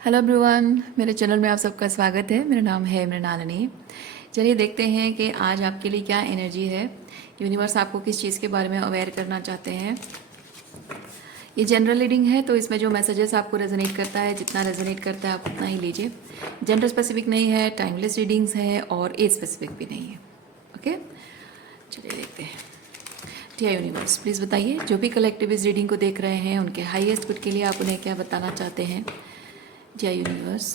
Hello everyone, मेरे channel में आप सबका स्वागत है। मेरा नाम है मृणालिनी। चलिए देखते हैं कि आज आपके लिए क्या एनर्जी है। यूनिवर्स आपको किस चीज़ के बारे में अवेयर करना चाहते हैं। ये जनरल रीडिंग है, तो इसमें जो मैसेजेस आपको रेजोनेट करता है, जितना रेजोनेट करता है आप उतना ही लीजिए। जेंडर स्पेसिफिक नहीं है, टाइमलेस रीडिंग्स है और एज स्पेसिफिक भी नहीं है। ओके, चलिए देखते हैं। डियर यूनिवर्स, प्लीज़ बताइए, जो भी कलेक्टिव इस रीडिंग को देख रहे हैं उनके हाईएस्ट गुड के लिए आप उन्हें क्या बताना चाहते हैं। Dear universe,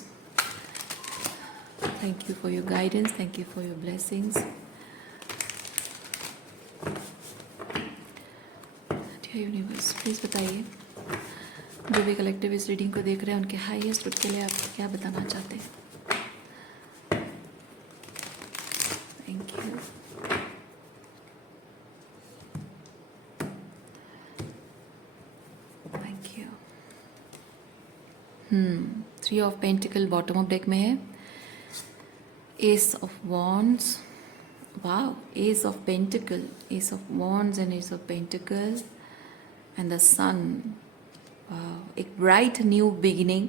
thank you for your guidance, thank you for your blessings. Dear universe, please बताइए, जो भी कलेक्टिव इस रीडिंग को देख रहे हैं उनके हाईएस्ट गुड के लिए आप क्या बताना चाहते हैं। Thank you. Thank you. 3 of pentacle bottom of deck में है। S of wands, wow, ace of pentacle, ace of wands and ace of pentacle and the sun. wow, एक ब्राइट न्यू बिगिनिंग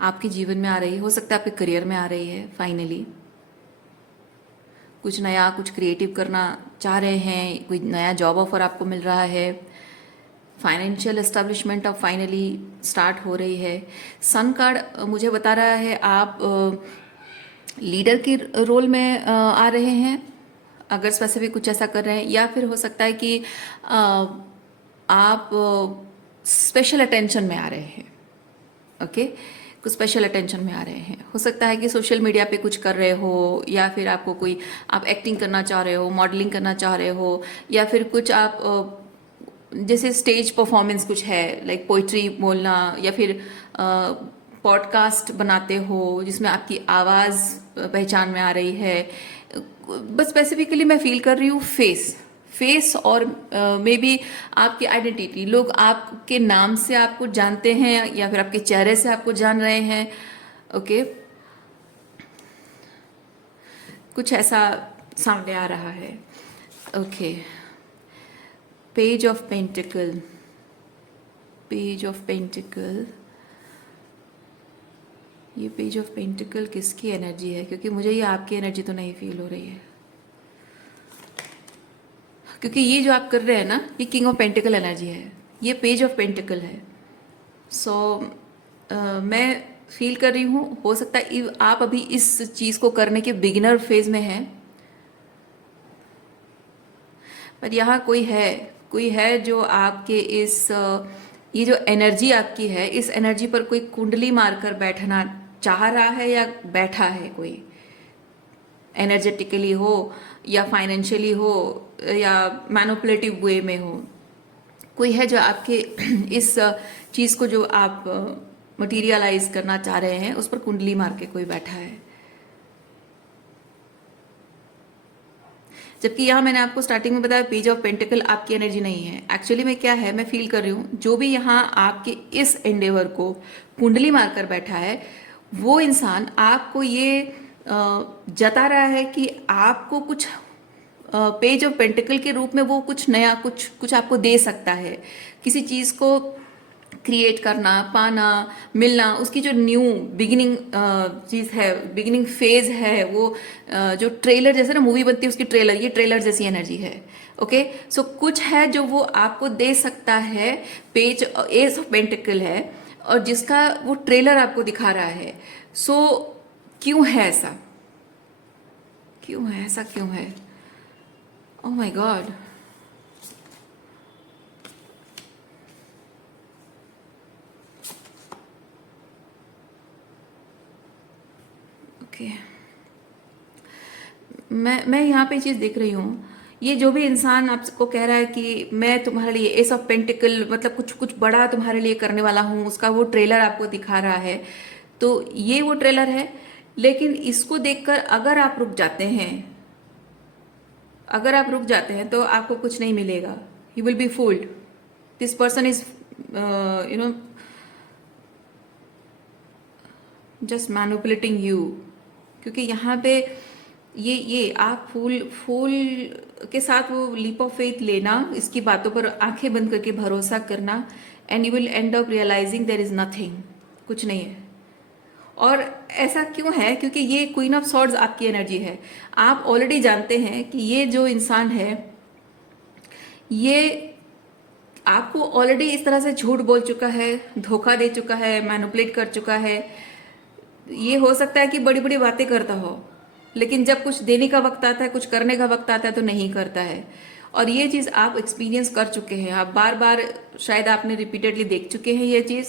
आपके जीवन में आ रही है। हो सकता है आपके करियर में आ रही है। फाइनली कुछ नया, कुछ क्रिएटिव करना चाह रहे हैं, कोई नया जॉब ऑफर आपको मिल रहा है। फाइनेंशियल एस्टेब्लिशमेंट अब फाइनली स्टार्ट हो रही है। सन कार्ड मुझे बता रहा है आप लीडर के रोल में आ रहे हैं, अगर स्पेसिफिक कुछ ऐसा कर रहे हैं, या फिर हो सकता है कि आप स्पेशल अटेंशन में आ रहे हैं। ओके, कुछ स्पेशल अटेंशन में आ रहे हैं। हो सकता है कि सोशल मीडिया पे कुछ कर रहे हो, या फिर आपको कोई, आप एक्टिंग करना चाह रहे हो, मॉडलिंग करना चाह रहे हो, या फिर कुछ आप जैसे स्टेज परफॉर्मेंस कुछ है, लाइक पोइट्री बोलना, या फिर पॉडकास्ट बनाते हो जिसमें आपकी आवाज़ पहचान में आ रही है। बस स्पेसिफिकली मैं फील कर रही हूँ फेस और मे बी आपकी आइडेंटिटी। लोग आपके नाम से आपको जानते हैं या फिर आपके चेहरे से आपको जान रहे हैं। ओके, कुछ ऐसा सामने आ रहा है। Okay, page of pentacle, page of pentacle. ये पेज ऑफ पेंटिकल किसकी एनर्जी है? क्योंकि मुझे ये आपकी एनर्जी तो नहीं फील हो रही है, क्योंकि ये जो आप कर रहे हैं ना, ये किंग ऑफ पेंटिकल एनर्जी है, ये पेज ऑफ पेंटिकल है। सो मैं फील कर रही हूँ, हो सकता है आप अभी इस चीज़ को करने के बिगिनर फेज में हैं, पर यहाँ कोई है जो आपके इस ये जो एनर्जी आपकी है, इस एनर्जी पर कोई कुंडली मारकर बैठना चाह रहा है या बैठा है। कोई एनर्जेटिकली हो या फाइनेंशियली हो या मैनिपुलेटिव वे में हो, कोई है जो आपके इस चीज़ को जो आप मटीरियलाइज करना चाह रहे हैं उस पर कुंडली मार के कोई बैठा है। जबकि यहाँ मैंने आपको स्टार्टिंग में बताया पेज ऑफ पेंटिकल आपकी एनर्जी नहीं है। एक्चुअली में क्या है, मैं फील कर रही हूँ जो भी यहाँ आपके इस एंडेवर को कुंडली मारकर बैठा है, वो इंसान आपको ये जता रहा है कि आपको कुछ पेज ऑफ पेंटिकल के रूप में वो कुछ नया, कुछ आपको दे सकता है। किसी चीज़ को क्रिएट करना, पाना, मिलना, उसकी जो न्यू बिगिनिंग चीज़ है, बिगिनिंग फेज है, वो जो ट्रेलर जैसे ना मूवी बनती है उसकी ट्रेलर, ये ट्रेलर जैसी एनर्जी है। ओके, सो कुछ है जो वो आपको दे सकता है। पेज एस ऑफ पेंटिकल है और जिसका वो ट्रेलर आपको दिखा रहा है। सो क्यों है ऐसा, क्यों है ऐसा, क्यों है? Oh my God, okay. मैं यहाँ पे चीज़ देख रही हूँ, ये जो भी इंसान आपको कह रहा है कि मैं तुम्हारे लिए एस ऑफ पेंटिकल, मतलब कुछ कुछ बड़ा तुम्हारे लिए करने वाला हूँ, उसका वो ट्रेलर आपको दिखा रहा है। तो ये वो ट्रेलर है, लेकिन इसको देखकर अगर आप रुक जाते हैं, अगर आप रुक जाते हैं तो आपको कुछ नहीं मिलेगा। You will be fooled. This person is you know just manipulating you. क्योंकि यहाँ पे ये आप फूल के साथ वो लीप ऑफ फेथ लेना, इसकी बातों पर आंखें बंद करके भरोसा करना, and you will end up realising there is nothing, कुछ नहीं है। और ऐसा क्यों है? क्योंकि ये क्वीन ऑफ सॉर्ड्स आपकी एनर्जी है। आप ऑलरेडी जानते हैं कि ये जो इंसान है, ये आपको ऑलरेडी इस तरह से झूठ बोल चुका है, धोखा दे चुका है, मैनिपुलेट कर चुका है। ये हो सकता है कि बड़ी बड़ी बातें करता हो, लेकिन जब कुछ देने का वक्त आता है, कुछ करने का वक्त आता है तो नहीं करता है। और ये चीज़ आप एक्सपीरियंस कर चुके हैं, आप बार बार शायद आपने रिपीटेडली देख चुके हैं ये चीज़,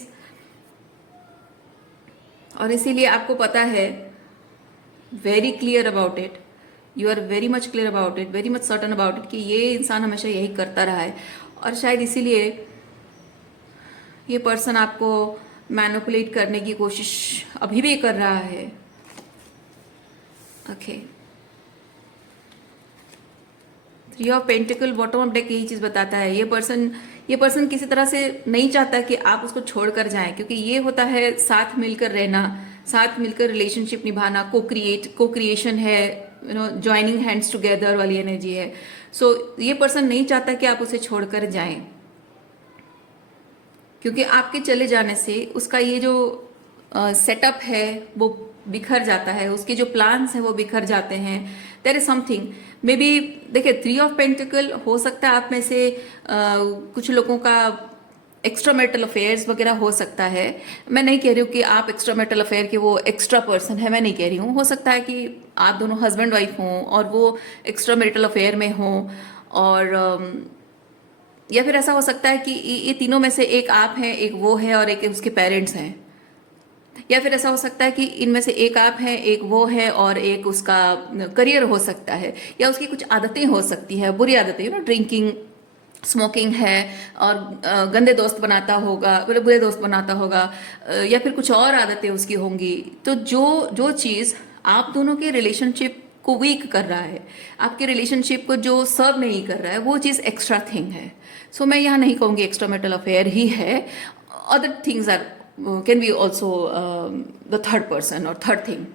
और इसीलिए आपको पता है, very clear about it, you are very much clear about it, very much certain about it कि ये इंसान हमेशा यही करता रहा है। और शायद इसीलिए ये पर्सन आपको मैनिपुलेट करने की कोशिश अभी भी कर रहा है। Okay, three of pentacle bottom of deck यही चीज बताता है। ये पर्सन किसी तरह से नहीं चाहता कि आप उसको छोड़कर जाएं, क्योंकि ये होता है साथ मिलकर रहना, साथ मिलकर रिलेशनशिप निभाना, को क्रिएशन है, ज्वाइनिंग हैंड्स टुगेदर वाली एनर्जी है। सो ये पर्सन नहीं चाहता कि आप उसे छोड़कर जाएं, क्योंकि आपके चले जाने से उसका ये जो सेटअप है वो बिखर जाता है, उसके जो प्लान्स हैं वो बिखर जाते हैं। There is something may be, देखिए थ्री ऑफ पेंटिकल हो सकता है आप में से कुछ लोगों का एक्स्ट्रा मैरिटल अफेयर्स वगैरह हो सकता है। मैं नहीं कह रही हूँ कि आप एक्स्ट्रा मैरिटल अफेयर के वो एक्स्ट्रा पर्सन है, मैं नहीं कह रही हूँ। हो सकता है कि आप दोनों हस्बैंड वाइफ हों और वो एक्स्ट्रा मैरिटल अफेयर में हों, और या फिर ऐसा हो सकता है कि ये तीनों में से एक आप हैं, एक वो है और एक उसके पेरेंट्स हैं। या फिर ऐसा हो सकता है कि इनमें से एक आप हैं, एक वो है और एक उसका करियर हो सकता है, या उसकी कुछ आदतें हो सकती है, बुरी आदतें, ड्रिंकिंग, स्मोकिंग है, और गंदे दोस्त बनाता होगा, बुरे दोस्त बनाता होगा, या फिर कुछ और आदतें उसकी होंगी। तो जो जो चीज़ आप दोनों के रिलेशनशिप को वीक कर रहा है, आपके रिलेशनशिप को जो सर्व नहीं कर रहा है, वो चीज़ एक्स्ट्रा थिंग है। सो मैं यहाँ नहीं कहूँगी एक्स्ट्रा मैरिटल अफेयर ही है, other things are can be also the third person और थर्ड थिंग।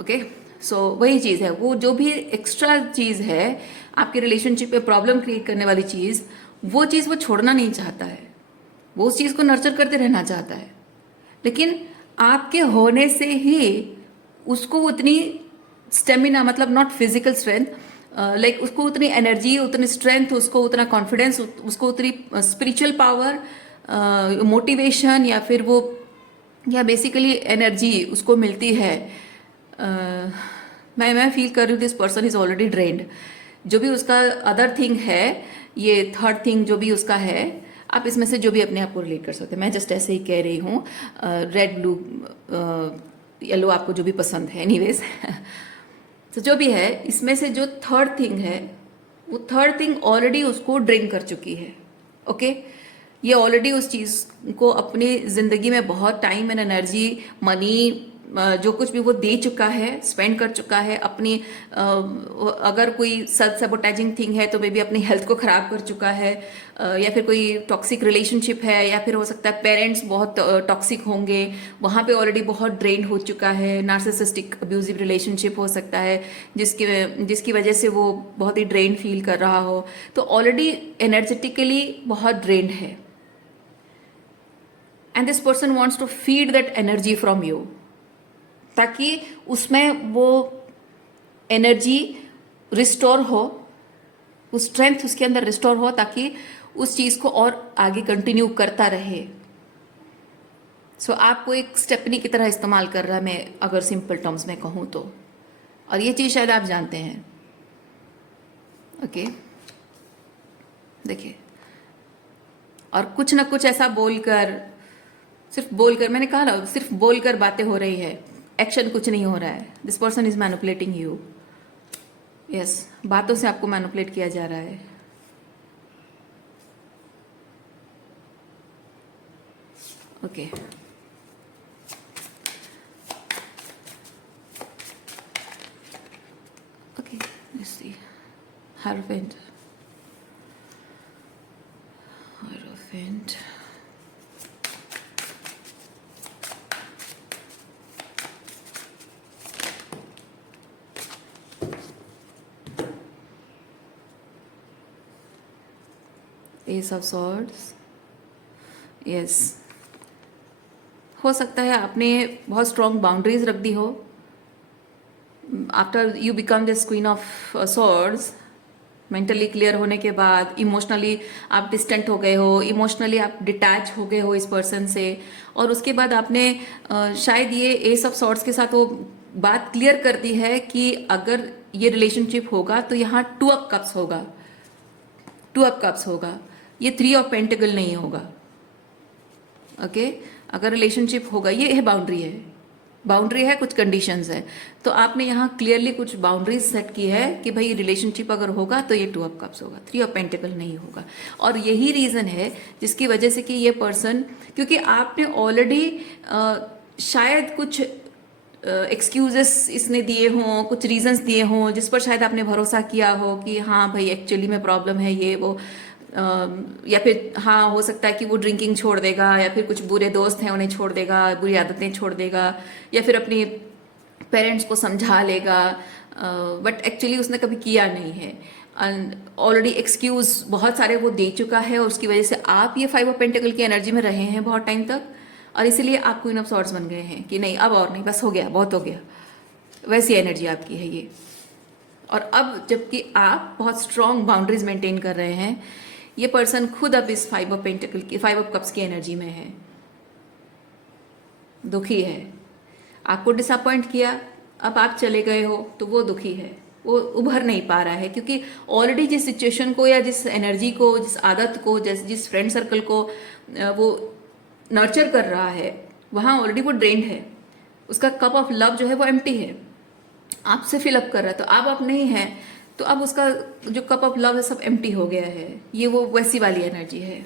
ओके, सो वही चीज़ है, वो जो भी एक्स्ट्रा चीज़ है आपके रिलेशनशिप में प्रॉब्लम क्रिएट करने वाली चीज़, वो चीज़ वो छोड़ना नहीं चाहता है, वो उस चीज़ को नर्चर करते रहना चाहता है। लेकिन आपके होने से ही उसको उतनी स्टेमिना, मतलब नॉट फिजिकल स्ट्रेंथ, लाइक उसको उतनी एनर्जी, उतनी स्ट्रेंथ, उसको उतना कॉन्फिडेंस, उसको उतनी स्पिरिचुअल पावर, मोटिवेशन, या फिर वो, या बेसिकली एनर्जी उसको मिलती है। मैं फील कर रही हूँ this person is already drained. जो भी उसका अदर थिंग है, ये थर्ड थिंग जो भी उसका है, आप इसमें से जो भी अपने आप को रिलेट कर सकते हैं, मैं जस्ट ऐसे ही कह रही हूँ। रेड, ब्लू, येलो, आपको जो भी पसंद है, एनीवेज तो जो भी है, इसमें से जो थर्ड थिंग है, वो थर्ड थिंग ऑलरेडी उसको ड्रेन कर चुकी है। ओके, ये ऑलरेडी उस चीज़ को अपनी ज़िंदगी में बहुत टाइम एंड एनर्जी, मनी, जो कुछ भी वो दे चुका है, स्पेंड कर चुका है अपनी, अगर कोई सेल्फ सैबोटाइजिंग थिंग है तो मे बी अपनी हेल्थ को ख़राब कर चुका है, या फिर कोई टॉक्सिक रिलेशनशिप है, या फिर हो सकता है पेरेंट्स बहुत टॉक्सिक होंगे, वहाँ पे ऑलरेडी बहुत ड्रेन हो चुका है। नार्सिसिस्टिक अब्यूजिव रिलेशनशिप हो सकता है जिसकी वजह से वो बहुत ही ड्रेन फील कर रहा हो, तो ऑलरेडी एनर्जेटिकली बहुत ड्रेन्ड है। And this person wants to feed that energy from you, ताकि उसमें वो एनर्जी रिस्टोर हो, वो स्ट्रेंथ उसके अंदर रिस्टोर हो, ताकि उस चीज़ को और आगे कंटिन्यू करता रहे। सो आपको एक स्टेपनी की तरह इस्तेमाल कर रहा है, मैं अगर सिंपल टर्म्स में कहूँ तो, और ये चीज़ शायद आप जानते हैं। ओके, देखिए, और कुछ ना कुछ ऐसा बोलकर, सिर्फ बोलकर, मैंने कहा ना, सिर्फ बोलकर बातें हो रही है, एक्शन कुछ नहीं हो रहा है। This person is manipulating you. Yes, बातों से आपको मैनिपुलेट किया जा रहा है। Okay, okay, let's see, hierophant, hierophant, S of swords. Yes, हो सकता है आपने बहुत स्ट्रॉन्ग बाउंड्रीज रख दी हो। After you become this queen of swords, mentally clear होने के बाद इमोशनली आप डिस्टेंट हो गए हो, इमोशनली आप डिटैच हो गए हो इस पर्सन से, और उसके बाद आपने शायद ये एस ऑफ सॉर्ड्स के साथ वो बात क्लियर कर दी है कि अगर ये रिलेशनशिप होगा तो यहाँ टू ऑफ कप्स होगा, टू ऑफ कप्स होगा, ये थ्री ऑफ पेंटिकल नहीं होगा। ओके अगर रिलेशनशिप होगा, ये है बाउंड्री है, बाउंड्री है, कुछ कंडीशंस है, तो आपने यहाँ क्लियरली कुछ बाउंड्रीज सेट की है कि भाई रिलेशनशिप अगर होगा तो ये टू ऑफ कप्स होगा, थ्री ऑफ पेंटिकल नहीं होगा। और यही रीज़न है जिसकी वजह से कि ये पर्सन, क्योंकि आपने ऑलरेडी शायद कुछ एक्सक्यूजेस इसने दिए हों, कुछ रीजंस दिए हों जिस पर शायद आपने भरोसा किया हो कि हाँ भाई एक्चुअली में प्रॉब्लम है ये वो, या फिर हाँ हो सकता है कि वो ड्रिंकिंग छोड़ देगा, या फिर कुछ बुरे दोस्त हैं उन्हें छोड़ देगा, बुरी आदतें छोड़ देगा, या फिर अपने पेरेंट्स को समझा लेगा, बट एक्चुअली उसने कभी किया नहीं है। ऑलरेडी एक्सक्यूज बहुत सारे वो दे चुका है और उसकी वजह से आप ये फाइव ऑफ पेंटिकल की एनर्जी में रहे हैं बहुत टाइम तक, और इसीलिए आप क्वीन ऑफ सॉर्ड्स बन गए हैं कि नहीं अब और नहीं, बस हो गया, बहुत हो गया, वैसी एनर्जी आपकी है ये। और अब जबकि आप बहुत स्ट्रॉन्ग बाउंड्रीज मेंटेन कर रहे हैं, ये पर्सन खुद अब इस फाइव ऑफ पेंटिकल की, फाइव ऑफ कप्स की एनर्जी में है, दुखी है, आपको डिसअपॉइंट किया, अब आप चले गए हो तो वो दुखी है, वो उभर नहीं पा रहा है, क्योंकि ऑलरेडी जिस सिचुएशन को या जिस एनर्जी को, जिस आदत को, जिस फ्रेंड सर्कल को वो नर्चर कर रहा है, वहाँ ऑलरेडी वो ड्रेन्ड है, उसका कप ऑफ लव जो है वो एम्प्टी है, आपसे फिलअप कर रहा है, तो आप नहीं है तो अब उसका जो कप ऑफ लव है सब एम्प्टी हो गया है, ये वो वैसी वाली एनर्जी है।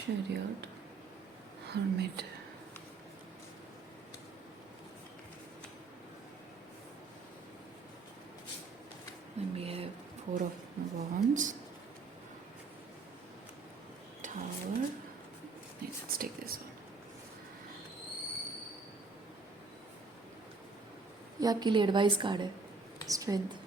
Chariot, Hermit, and we have Four of Wands, Tower. Let's take this one. ये आपके लिए एडवाइस कार्ड है, स्ट्रेंथ।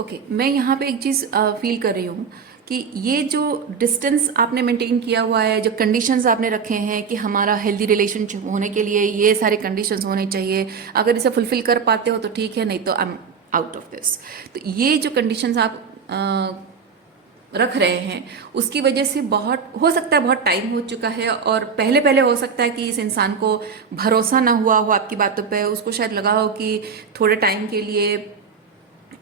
ओके मैं यहाँ पे एक चीज़ फील कर रही हूँ कि ये जो डिस्टेंस आपने मेंटेन किया हुआ है, जो कंडीशंस आपने रखे हैं कि हमारा हेल्दी रिलेशनशिप होने के लिए ये सारे कंडीशंस होने चाहिए, अगर इसे फुलफिल कर पाते हो तो ठीक है, नहीं तो I am out of this. तो ये जो कंडीशंस आप रख रहे हैं उसकी वजह से बहुत हो सकता है बहुत टाइम हो चुका है, और पहले पहले हो सकता है कि इस इंसान को भरोसा ना हुआ हो आपकी बातों पे, उसको शायद लगा हो कि थोड़े टाइम के लिए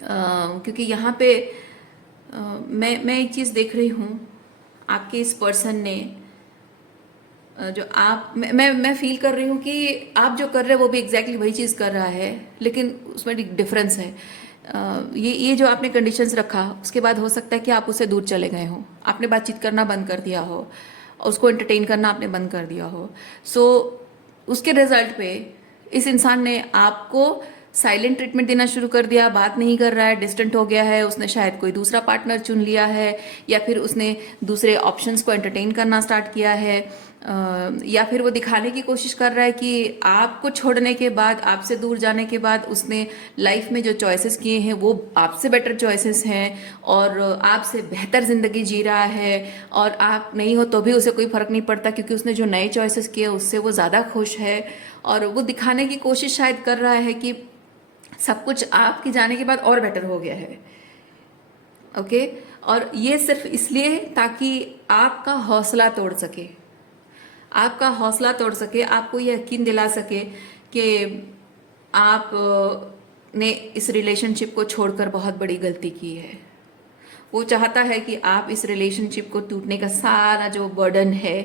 क्योंकि यहाँ पे मैं एक चीज़ देख रही हूँ आपके इस पर्सन ने जो आप मैं फील कर रही हूँ कि आप जो कर रहे हैं वो भी एग्जैक्टली वही चीज़ कर रहा है, लेकिन उसमें एक डिफरेंस है। ये जो आपने कंडीशंस रखा उसके बाद हो सकता है कि आप उससे दूर चले गए हो, आपने बातचीत करना बंद कर दिया हो, उसको एंटरटेन करना आपने बंद कर दिया हो। सो उसके रिजल्ट पे इस इंसान ने आपको साइलेंट ट्रीटमेंट देना शुरू कर दिया, बात नहीं कर रहा है, डिस्टेंट हो गया है, उसने शायद कोई दूसरा पार्टनर चुन लिया है, या फिर उसने दूसरे ऑप्शंस को एंटरटेन करना स्टार्ट किया है, या फिर वो दिखाने की कोशिश कर रहा है कि आपको छोड़ने के बाद, आपसे दूर जाने के बाद उसने लाइफ में जो चॉइसेस किए हैं वो आपसे बेटर चॉइसेस हैं और आपसे बेहतर ज़िंदगी जी रहा है, और आप नहीं हो तो भी उसे कोई फ़र्क नहीं पड़ता क्योंकि उसने जो नए चॉइसेस किए उससे वो ज़्यादा खुश है, और वो दिखाने की कोशिश शायद कर रहा है कि सब कुछ आपके जाने के बाद और बेटर हो गया है। ओके और ये सिर्फ इसलिए ताकि आपका हौसला तोड़ सके, आपका हौसला तोड़ सके, आपको ये यकीन दिला सके कि आप ने इस रिलेशनशिप को छोड़कर बहुत बड़ी गलती की है। वो चाहता है कि आप इस रिलेशनशिप को टूटने का सारा जो बर्डन है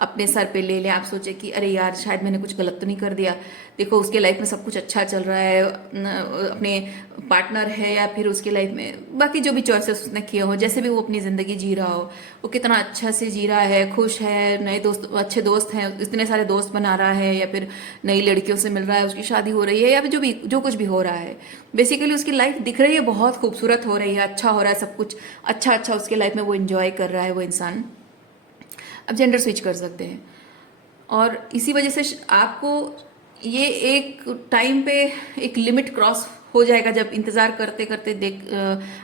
अपने सर पे ले लें। आप सोचे कि अरे यार शायद मैंने कुछ गलत तो नहीं कर दिया, देखो उसके लाइफ में सब कुछ अच्छा चल रहा है, अपने पार्टनर है या फिर उसकी लाइफ में बाकी जो भी चॉइसेस उसने किए हो, जैसे भी वो अपनी ज़िंदगी जी रहा हो, वो कितना अच्छा से जी रहा है, खुश है, नए दोस्त, अच्छे दोस्त हैं, इतने सारे दोस्त बना रहा है, या फिर नई लड़कियों से मिल रहा है, उसकी शादी हो रही है, या फिर जो कुछ भी हो रहा है, बेसिकली उसकी लाइफ दिख रही है, बहुत खूबसूरत हो रही है, अच्छा हो रहा है, सब कुछ अच्छा अच्छा उसकी लाइफ में वो इंजॉय कर रहा है वो इंसान। अब जेंडर स्विच कर सकते हैं, और इसी वजह से आपको ये एक टाइम पे एक लिमिट क्रॉस हो जाएगा, जब इंतज़ार करते करते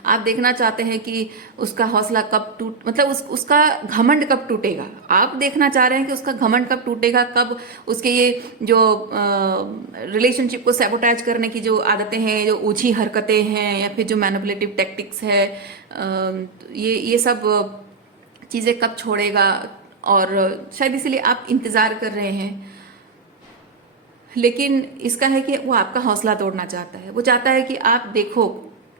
आप देखना चाहते हैं कि उसका हौसला कब टूट, मतलब उसका घमंड कब टूटेगा। आप देखना चाह रहे हैं कि उसका घमंड कब टूटेगा, कब उसके ये जो रिलेशनशिप को सैबोटैज करने की जो आदतें हैं, जो ओछी हरकतें हैं, या फिर जो मैनिपुलेटिव टैक्टिक्स है, ये सब चीज़ें कब छोड़ेगा, और शायद इसीलिए आप इंतज़ार कर रहे हैं। लेकिन इसका है कि वो आपका हौसला तोड़ना चाहता है, वो चाहता है कि आप देखो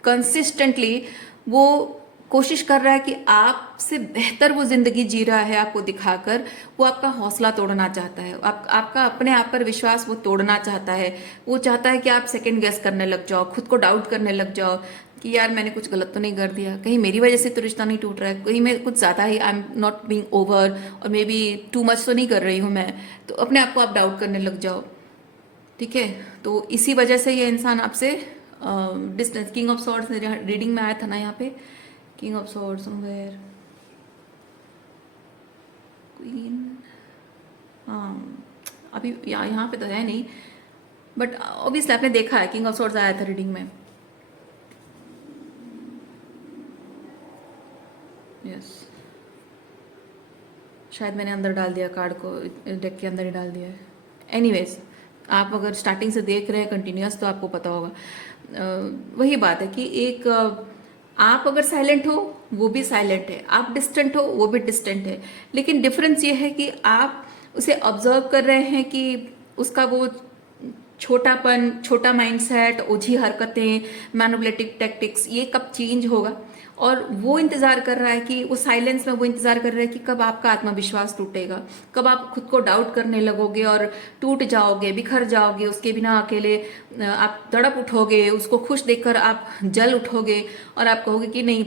कंसिस्टेंटली वो कोशिश कर रहा है कि आपसे बेहतर वो जिंदगी जी रहा है, आपको दिखाकर वो आपका हौसला तोड़ना चाहता है, आपका अपने आप पर विश्वास वो तोड़ना चाहता है। वो चाहता है कि आप सेकंड गेस करने लग जाओ, खुद को डाउट करने लग जाओ कि यार मैंने कुछ गलत तो नहीं कर दिया, कहीं मेरी वजह से तो रिश्ता नहीं टूट रहा है, कहीं मैं कुछ ज़्यादा ही I am not being over, और मे बी टू मच तो नहीं कर रही हूँ मैं। तो अपने आप को आप डाउट करने लग जाओ, ठीक है। तो इसी वजह से ये इंसान आपसे distance, king of swords reading में आया था ना यहाँ पे, king of swords somewhere, queen, हाँ अभी यहाँ पे तो है नहीं, बट ऑब्वियसली आपने देखा है किंग ऑफ सॉर्ड्स आया था रीडिंग में। यस, शायद मैंने अंदर डाल दिया कार्ड को, डेक के अंदर ही डाल दिया है। एनीवेज, आप अगर स्टार्टिंग से देख रहे हैं कंटिन्यूअस तो आपको पता होगा। वही बात है कि एक आप अगर साइलेंट हो वो भी साइलेंट है, आप डिस्टेंट हो वो भी डिस्टेंट है, लेकिन डिफरेंस ये है कि आप उसे ऑब्जर्व कर रहे हैं कि उसका वो छोटापन, छोटा माइंडसेट, ओझी हरकतें, मैनिपुलेटिव टैक्टिक्स ये कब चेंज होगा, और वो इंतजार कर रहा है कि वो साइलेंस में वो इंतजार कर रहा है कि कब आपका आत्मविश्वास टूटेगा, कब आप खुद को डाउट करने लगोगे और टूट जाओगे, बिखर जाओगे उसके बिना, अकेले आप तड़प उठोगे, उसको खुश देखकर आप जल उठोगे, और आप कहोगे कि नहीं,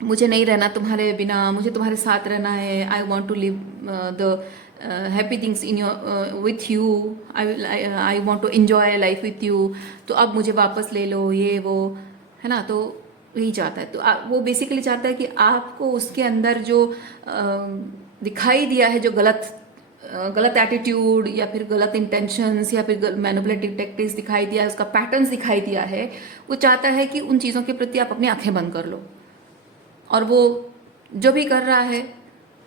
मुझे नहीं रहना तुम्हारे बिना, मुझे तुम्हारे साथ रहना है, I want to live the happy things in your with you, I want to enjoy life with you, तो अब मुझे वापस ले लो, ये वो है ना। तो यही चाहता है, तो वो बेसिकली चाहता है कि आपको उसके अंदर जो दिखाई दिया है, जो गलत एटीट्यूड या फिर गलत इंटेंशंस या फिर मैनिपुलेटिव टैक्टिक्स दिखाई दिया है, उसका पैटर्न्स दिखाई दिया है, वो चाहता है कि उन चीज़ों के प्रति आप अपनी आंखें बंद कर लो, और वो जो भी कर रहा है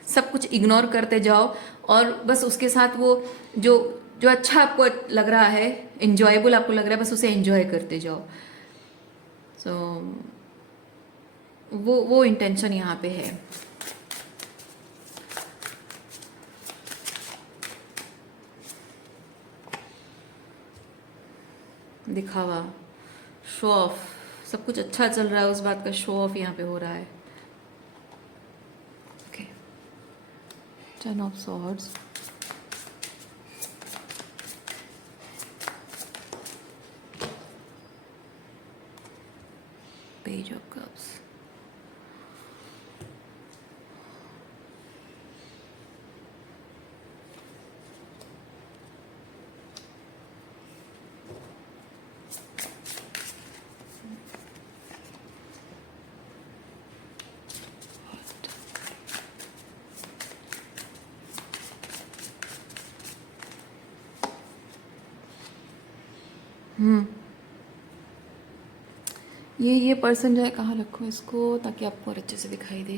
सब कुछ इग्नोर करते जाओ, और बस उसके साथ वो जो जो अच्छा आपको लग रहा है, इंजॉयबल आपको लग रहा है, बस उसे एंजॉय करते जाओ। सो वो इंटेंशन यहाँ पे है। दिखावा, शो ऑफ, सब कुछ अच्छा चल रहा है उस बात का शो ऑफ यहाँ पे हो रहा है। Okay, 10 of swords, page of cups, ये पर्सन जो है, कहाँ रखो इसको ताकि आपको और अच्छे से दिखाई दे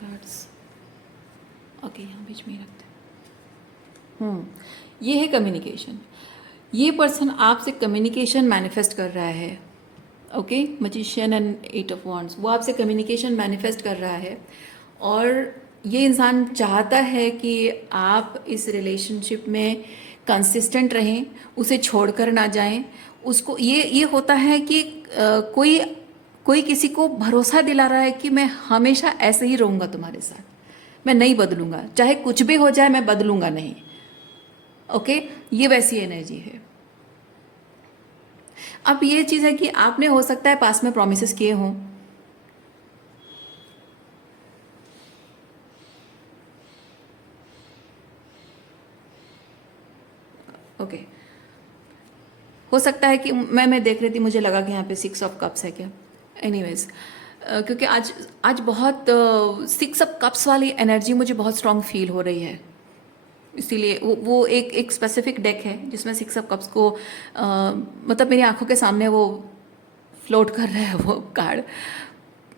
कार्ड्स। ओके, यहाँ बीच में ही रखते हैं। ये है कम्युनिकेशन। ये पर्सन आपसे कम्युनिकेशन मैनिफेस्ट कर रहा है। Okay, magician and 8 of wands, वो आपसे कम्युनिकेशन मैनिफेस्ट कर रहा है, और ये इंसान चाहता है कि आप इस रिलेशनशिप में कंसिस्टेंट रहें, उसे छोड़कर ना जाएं। उसको ये होता है कि कोई किसी को भरोसा दिला रहा है कि मैं हमेशा ऐसे ही रहूँगा तुम्हारे साथ, मैं नहीं बदलूंगा, चाहे कुछ भी हो जाए मैं बदलूंगा नहीं। ओके, ये वैसी एनर्जी है। अब ये चीज़ है कि आपने हो सकता है पास में प्रॉमिसेस किए हों, ओके हो सकता है कि मैं देख रही थी, मुझे लगा कि यहाँ पे 6 ऑफ कप्स है क्या। एनीवेज, क्योंकि आज आज बहुत 6 ऑफ कप्स वाली एनर्जी मुझे बहुत स्ट्रांग फील हो रही है, इसीलिए वो एक स्पेसिफिक डेक है जिसमें 6 ऑफ कप्स को मतलब मेरी आंखों के सामने वो फ्लोट कर रहा है वो कार्ड।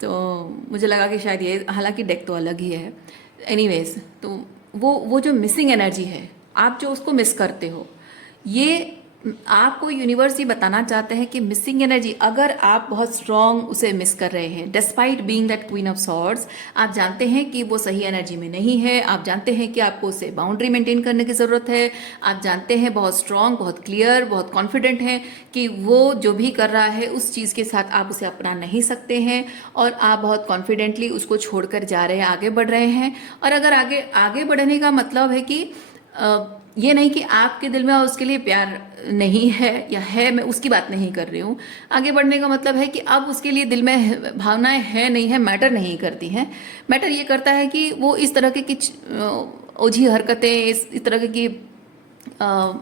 तो मुझे लगा कि शायद ये, हालांकि डेक तो अलग ही है। एनीवेज, तो वो जो मिसिंग एनर्जी है, आप जो उसको मिस करते हो, ये आपको यूनिवर्स ये बताना चाहते हैं कि मिसिंग एनर्जी, अगर आप बहुत स्ट्रॉन्ग उसे मिस कर रहे हैं, despite being that queen of swords, आप जानते हैं कि वो सही एनर्जी में नहीं है, आप जानते हैं कि आपको उसे बाउंड्री मेंटेन करने की ज़रूरत है, आप जानते हैं बहुत स्ट्रॉन्ग, बहुत क्लियर, बहुत कॉन्फिडेंट हैं कि वो जो भी कर रहा है उस चीज़ के साथ आप उसे अपना नहीं सकते हैं, और आप बहुत कॉन्फिडेंटली उसको छोड़कर जा रहे हैं, आगे बढ़ रहे हैं। और अगर आगे आगे बढ़ने का मतलब है कि ये नहीं कि आपके दिल में उसके लिए प्यार नहीं है या है, मैं उसकी बात नहीं कर रही हूँ। आगे बढ़ने का मतलब है कि अब उसके लिए दिल में भावनाएं है नहीं है, मैटर नहीं करती हैं। मैटर ये करता है कि वो इस तरह की कुछ ओझी हरकतें, इस तरह की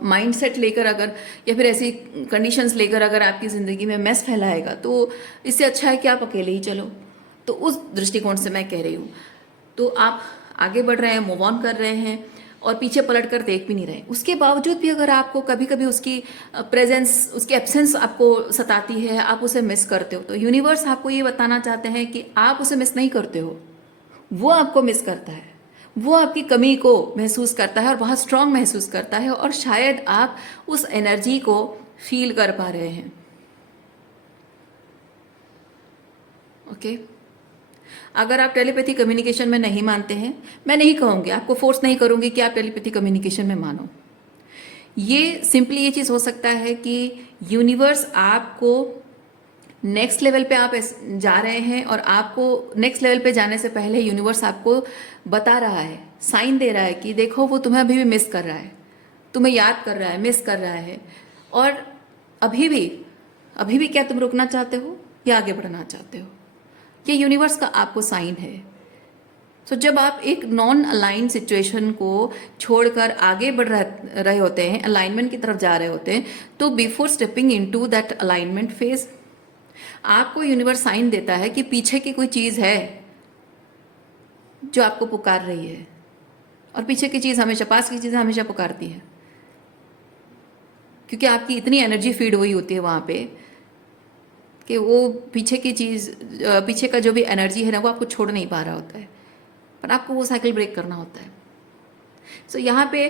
माइंड सेट लेकर अगर, या फिर ऐसी कंडीशंस लेकर अगर आपकी ज़िंदगी में मैस फैलाएगा, तो इससे अच्छा है कि आप अकेले ही चलो। तो उस दृष्टिकोण से मैं कह रही हूँ। तो आप आगे बढ़ रहे हैं, मूव ऑन कर रहे हैं, और पीछे पलट कर देख भी नहीं रहे। उसके बावजूद भी अगर आपको कभी कभी उसकी प्रेजेंस, उसकी एब्सेंस आपको सताती है, आप उसे मिस करते हो, तो यूनिवर्स आपको ये बताना चाहते हैं कि आप उसे मिस नहीं करते हो, वो आपको मिस करता है, वो आपकी कमी को महसूस करता है और बहुत स्ट्रांग महसूस करता है, और शायद आप उस एनर्जी को फील कर पा रहे हैं। ओके, अगर आप टेलीपैथी कम्युनिकेशन में नहीं मानते हैं, मैं नहीं कहूँगी, आपको फोर्स नहीं करूँगी कि आप टेलीपैथी कम्युनिकेशन में मानो। ये सिंपली ये चीज़ हो सकता है कि यूनिवर्स आपको नेक्स्ट लेवल पे आप जा रहे हैं, और आपको नेक्स्ट लेवल पे जाने से पहले यूनिवर्स आपको बता रहा है, साइन दे रहा है कि देखो वो तुम्हें अभी भी मिस कर रहा है, तुम्हें याद कर रहा है, मिस कर रहा है, और अभी भी क्या तुम रुकना चाहते हो या आगे बढ़ना चाहते हो? ये यूनिवर्स का आपको साइन है। सो जब आप एक नॉन अलाइन सिचुएशन को छोड़कर आगे बढ़ रहे होते हैं, अलाइनमेंट की तरफ जा रहे होते हैं, तो before stepping into that alignment phase, आपको यूनिवर्स साइन देता है कि पीछे की कोई चीज़ है जो आपको पुकार रही है, और पीछे की चीज़ हमेशा, पास की चीज़ें हमेशा पुकारती है, क्योंकि आपकी इतनी एनर्जी फीड हुई होती है वहाँ पे कि वो पीछे की चीज़, पीछे का जो भी एनर्जी है ना, वो आपको छोड़ नहीं पा रहा होता है, पर आपको वो साइकिल ब्रेक करना होता है। सो यहाँ पे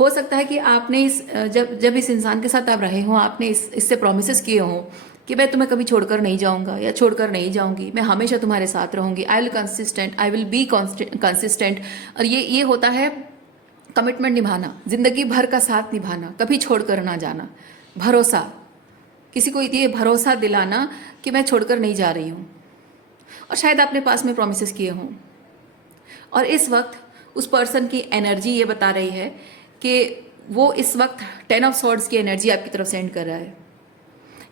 हो सकता है कि आपने जब इस इंसान के साथ आप रहे हों, आपने इससे प्रोमिस किए हों कि मैं तुम्हें कभी छोड़कर नहीं जाऊँगा या छोड़कर नहीं जाऊँगी, मैं हमेशा तुम्हारे साथ रहूँगी, आई विल बी कंसिस्टेंट। और ये होता है कमिटमेंट निभाना, ज़िंदगी भर का साथ निभाना, कभी छोड़कर ना जाना, भरोसा, किसी को ये भरोसा दिलाना कि मैं छोड़कर नहीं जा रही हूँ। और शायद आपने पास में प्रोमिस किए हों, और इस वक्त उस पर्सन की एनर्जी ये बता रही है कि वो इस वक्त 10 ऑफ सॉर्ड्स की एनर्जी आपकी तरफ सेंड कर रहा है,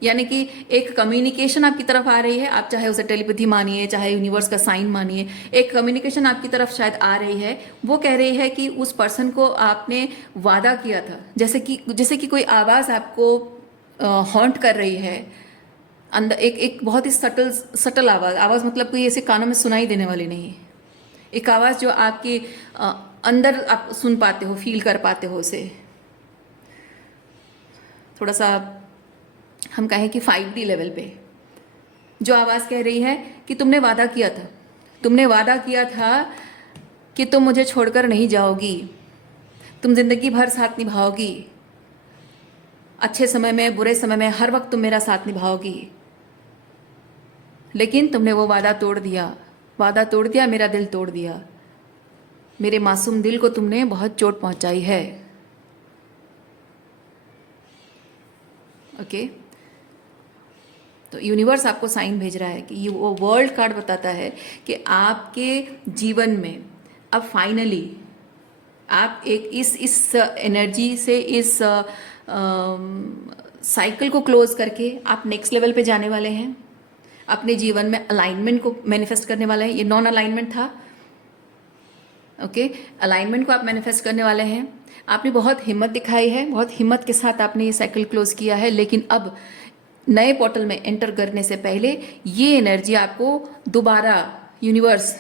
यानी कि एक कम्युनिकेशन आपकी तरफ आ रही है। आप चाहे उसे टेलीपैथी मानिए, चाहे यूनिवर्स का साइन मानिए, एक कम्युनिकेशन आपकी तरफ शायद आ रही है। वो कह रही है कि उस पर्सन को आपने वादा किया था, जैसे कि कोई आवाज़ आपको हॉन्ट कर रही है अंदर, एक बहुत ही सटल आवाज़ मतलब कोई ऐसे कानों में सुनाई देने वाली नहीं, एक आवाज़ जो आपके अंदर आप सुन पाते हो, फील कर पाते हो उसे। थोड़ा सा हम कहें कि 5D लेवल पे जो आवाज़ कह रही है कि तुमने वादा किया था, तुमने वादा किया था कि तुम मुझे छोड़कर नहीं जाओगी, तुम जिंदगी भर साथ निभाओगी, अच्छे समय में बुरे समय में हर वक्त तुम मेरा साथ निभाओगी, लेकिन तुमने वो वादा तोड़ दिया, मेरा दिल तोड़ दिया, मेरे मासूम दिल को तुमने बहुत चोट पहुंचाई है। ओके, तो यूनिवर्स आपको साइन भेज रहा है कि ये वो वर्ल्ड कार्ड बताता है कि आपके जीवन में अब फाइनली आप एक इस एनर्जी से इस साइकिल को क्लोज करके आप नेक्स्ट लेवल पे जाने वाले हैं। अपने जीवन में अलाइनमेंट को मैनिफेस्ट करने वाले हैं। ये नॉन अलाइनमेंट था, ओके। अलाइनमेंट को आप मैनिफेस्ट करने वाले हैं। आपने बहुत हिम्मत दिखाई है, बहुत हिम्मत के साथ आपने ये साइकिल क्लोज किया है, लेकिन अब नए पोर्टल में एंटर करने से पहले ये एनर्जी आपको दोबारा यूनिवर्स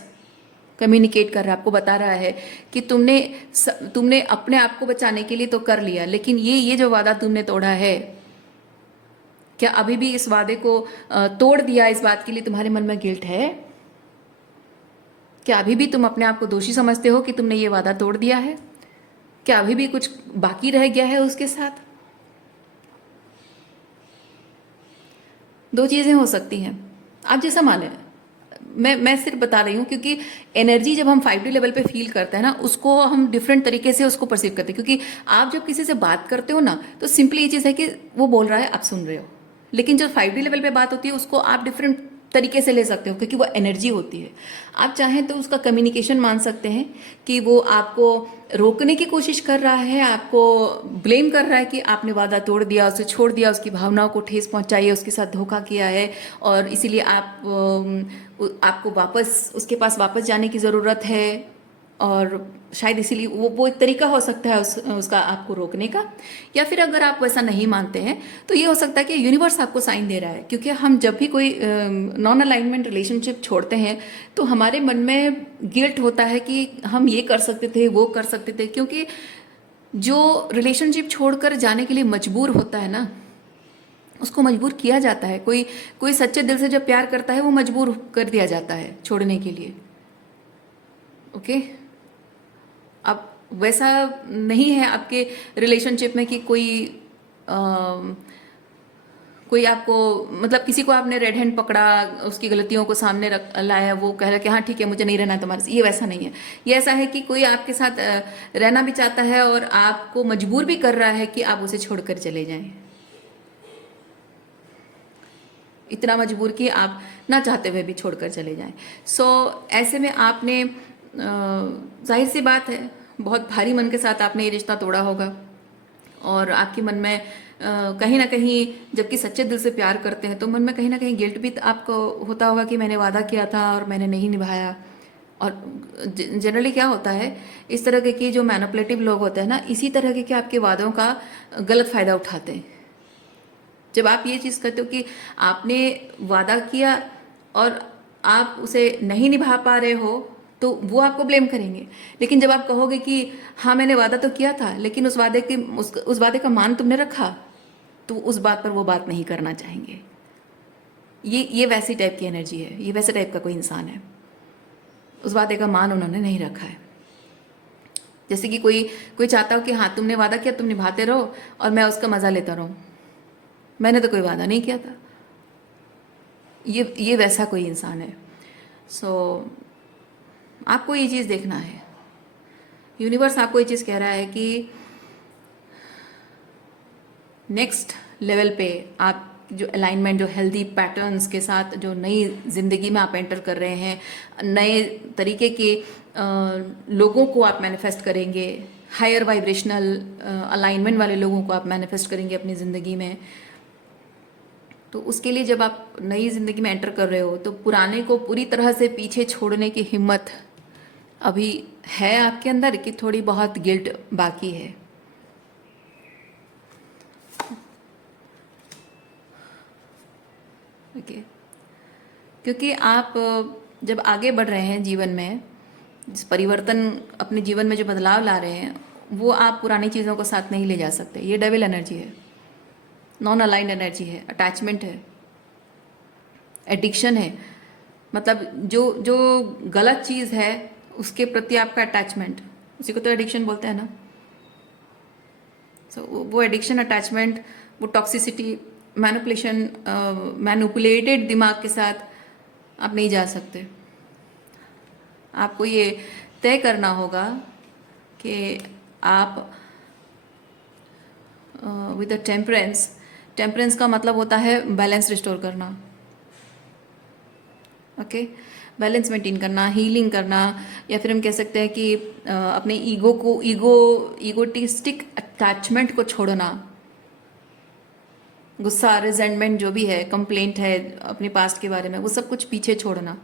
कम्युनिकेट कर रहा है, आपको बता रहा है कि तुमने अपने आप को बचाने के लिए तो कर लिया, लेकिन ये जो वादा तुमने तोड़ा है, क्या अभी भी इस वादे को तोड़ दिया, इस बात के लिए तुम्हारे मन में गिल्ट है? क्या अभी भी तुम अपने आप को दोषी समझते हो कि तुमने ये वादा तोड़ दिया है? क्या अभी भी कुछ बाकी रह गया है उसके साथ? दो चीजें हो सकती हैं, आप जैसा माने। मैं सिर्फ बता रही हूँ क्योंकि एनर्जी जब हम 5D लेवल पे फील करते हैं ना, उसको हम डिफरेंट तरीके से उसको परसीव करते हैं। क्योंकि आप जब किसी से बात करते हो ना, तो सिंपली ये चीज़ है कि वो बोल रहा है, आप सुन रहे हो। लेकिन जब 5D लेवल पे बात होती है, उसको आप डिफरेंट तरीके से ले सकते हो, क्योंकि वो एनर्जी होती है। आप चाहें तो उसका कम्युनिकेशन मान सकते हैं कि वो आपको रोकने की कोशिश कर रहा है, आपको ब्लेम कर रहा है कि आपने वादा तोड़ दिया, उसे छोड़ दिया, उसकी भावनाओं को ठेस पहुंचाई है, उसके साथ धोखा किया है, और इसीलिए आपको वापस उसके पास वापस जाने की ज़रूरत है। और शायद इसीलिए वो एक तरीका हो सकता है उसका आपको रोकने का। या फिर अगर आप वैसा नहीं मानते हैं, तो ये हो सकता है कि यूनिवर्स आपको साइन दे रहा है। क्योंकि हम जब भी कोई नॉन अलाइनमेंट रिलेशनशिप छोड़ते हैं, तो हमारे मन में गिल्ट होता है कि हम ये कर सकते थे, वो कर सकते थे। क्योंकि जो रिलेशनशिप छोड़कर जाने के लिए मजबूर होता है ना, उसको मजबूर किया जाता है। कोई कोई सच्चे दिल से जब प्यार करता है, वो मजबूर कर दिया जाता है छोड़ने के लिए, ओके। अब वैसा नहीं है आपके रिलेशनशिप में कि कोई आपको, मतलब किसी को आपने रेड हैंड पकड़ा, उसकी गलतियों को सामने रख लाया, वो कह रहा कि हाँ ठीक है, मुझे नहीं रहना है तुम्हारे साथ। ये वैसा नहीं है। ये ऐसा है कि कोई आपके साथ रहना भी चाहता है और आपको मजबूर भी कर रहा है कि आप उसे छोड़कर चले जाएं। इतना मजबूर कि आप ना चाहते हुए भी छोड़कर चले जाएं। ऐसे में आपने जाहिर सी बात है, बहुत भारी मन के साथ आपने ये रिश्ता तोड़ा होगा। और आपके मन में कहीं ना कहीं, जबकि सच्चे दिल से प्यार करते हैं, तो मन में कहीं ना कहीं गिल्ट भी आपको होता होगा कि मैंने वादा किया था और मैंने नहीं निभाया। और जनरली क्या होता है, इस तरह के जो मैनिपुलेटिव लोग होते हैं ना, इसी तरह के आपके वादों का गलत फ़ायदा उठाते हैं। जब आप ये चीज़ करते हो कि आपने वादा किया और आप उसे नहीं निभा पा रहे हो, तो वो आपको ब्लेम करेंगे। लेकिन जब आप कहोगे कि हाँ मैंने वादा तो किया था, लेकिन उस वादे का मान तुमने रखा, तो उस बात पर वो बात नहीं करना चाहेंगे। ये वैसी टाइप की एनर्जी है, ये वैसे टाइप का कोई इंसान है। उस वादे का मान उन्होंने नहीं रखा है। जैसे कि कोई चाहता हो कि हाँ तुमने वादा किया, तुम निभाते रहो और मैं उसका मज़ा लेता रहूँ। मैंने तो कोई वादा नहीं किया था। ये वैसा कोई इंसान है। आपको ये चीज़ देखना है। यूनिवर्स आपको ये चीज़ कह रहा है कि नेक्स्ट लेवल पे आप जो अलाइनमेंट, जो हेल्दी पैटर्न्स के साथ जो नई ज़िंदगी में आप एंटर कर रहे हैं, नए तरीके के लोगों को आप मैनिफेस्ट करेंगे, हायर वाइब्रेशनल अलाइनमेंट वाले लोगों को आप मैनिफेस्ट करेंगे अपनी ज़िंदगी में। तो उसके लिए जब आप नई ज़िंदगी में एंटर कर रहे हो, तो पुराने को पूरी तरह से पीछे छोड़ने की हिम्मत अभी है आपके अंदर कि थोड़ी बहुत गिल्ट बाकी है? ओके। क्योंकि आप जब आगे बढ़ रहे हैं जीवन में, जिस परिवर्तन अपने जीवन में जो बदलाव ला रहे हैं, वो आप पुरानी चीज़ों को साथ नहीं ले जा सकते। ये डेविल एनर्जी है, नॉन अलाइंड एनर्जी है, अटैचमेंट है, एडिक्शन है। मतलब जो गलत चीज़ है उसके प्रति आपका अटैचमेंट, उसी को तो एडिक्शन बोलते हैं ना। वो एडिक्शन, अटैचमेंट, वो टॉक्सिसिटी, मैनिपुलेशन, मैनिपुलेटेड दिमाग के साथ आप नहीं जा सकते। आपको ये तय करना होगा कि आप विद टेम्परेंस का मतलब होता है बैलेंस रिस्टोर करना। ओके, बैलेंस मेंटेन करना, हीलिंग करना, या फिर हम कह सकते हैं कि अपने ईगोटिस्टिक अटैचमेंट को छोड़ना, गुस्सा, रिजेंटमेंट जो भी है, कंप्लेंट है अपने पास्ट के बारे में, वो सब कुछ पीछे छोड़ना।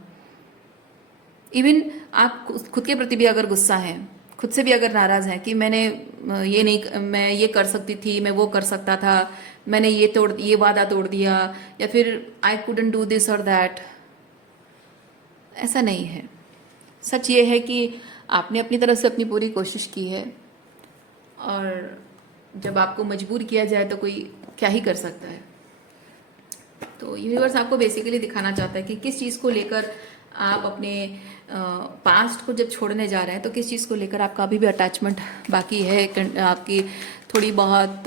इवन आप खुद के प्रति भी अगर गुस्सा है, खुद से भी अगर नाराज हैं कि मैं ये कर सकती थी, मैं वो कर सकता था, मैंने ये वादा तोड़ दिया, या फिर आई कुडंट डू दिस और दैट, ऐसा नहीं है। सच ये है कि आपने अपनी तरफ से अपनी पूरी कोशिश की है, और जब आपको मजबूर किया जाए तो कोई क्या ही कर सकता है। तो यूनिवर्स आपको बेसिकली दिखाना चाहता है कि किस चीज़ को लेकर आप अपने पास्ट को जब छोड़ने जा रहे हैं, तो किस चीज़ को लेकर आपका अभी भी अटैचमेंट बाकी है, आपकी थोड़ी बहुत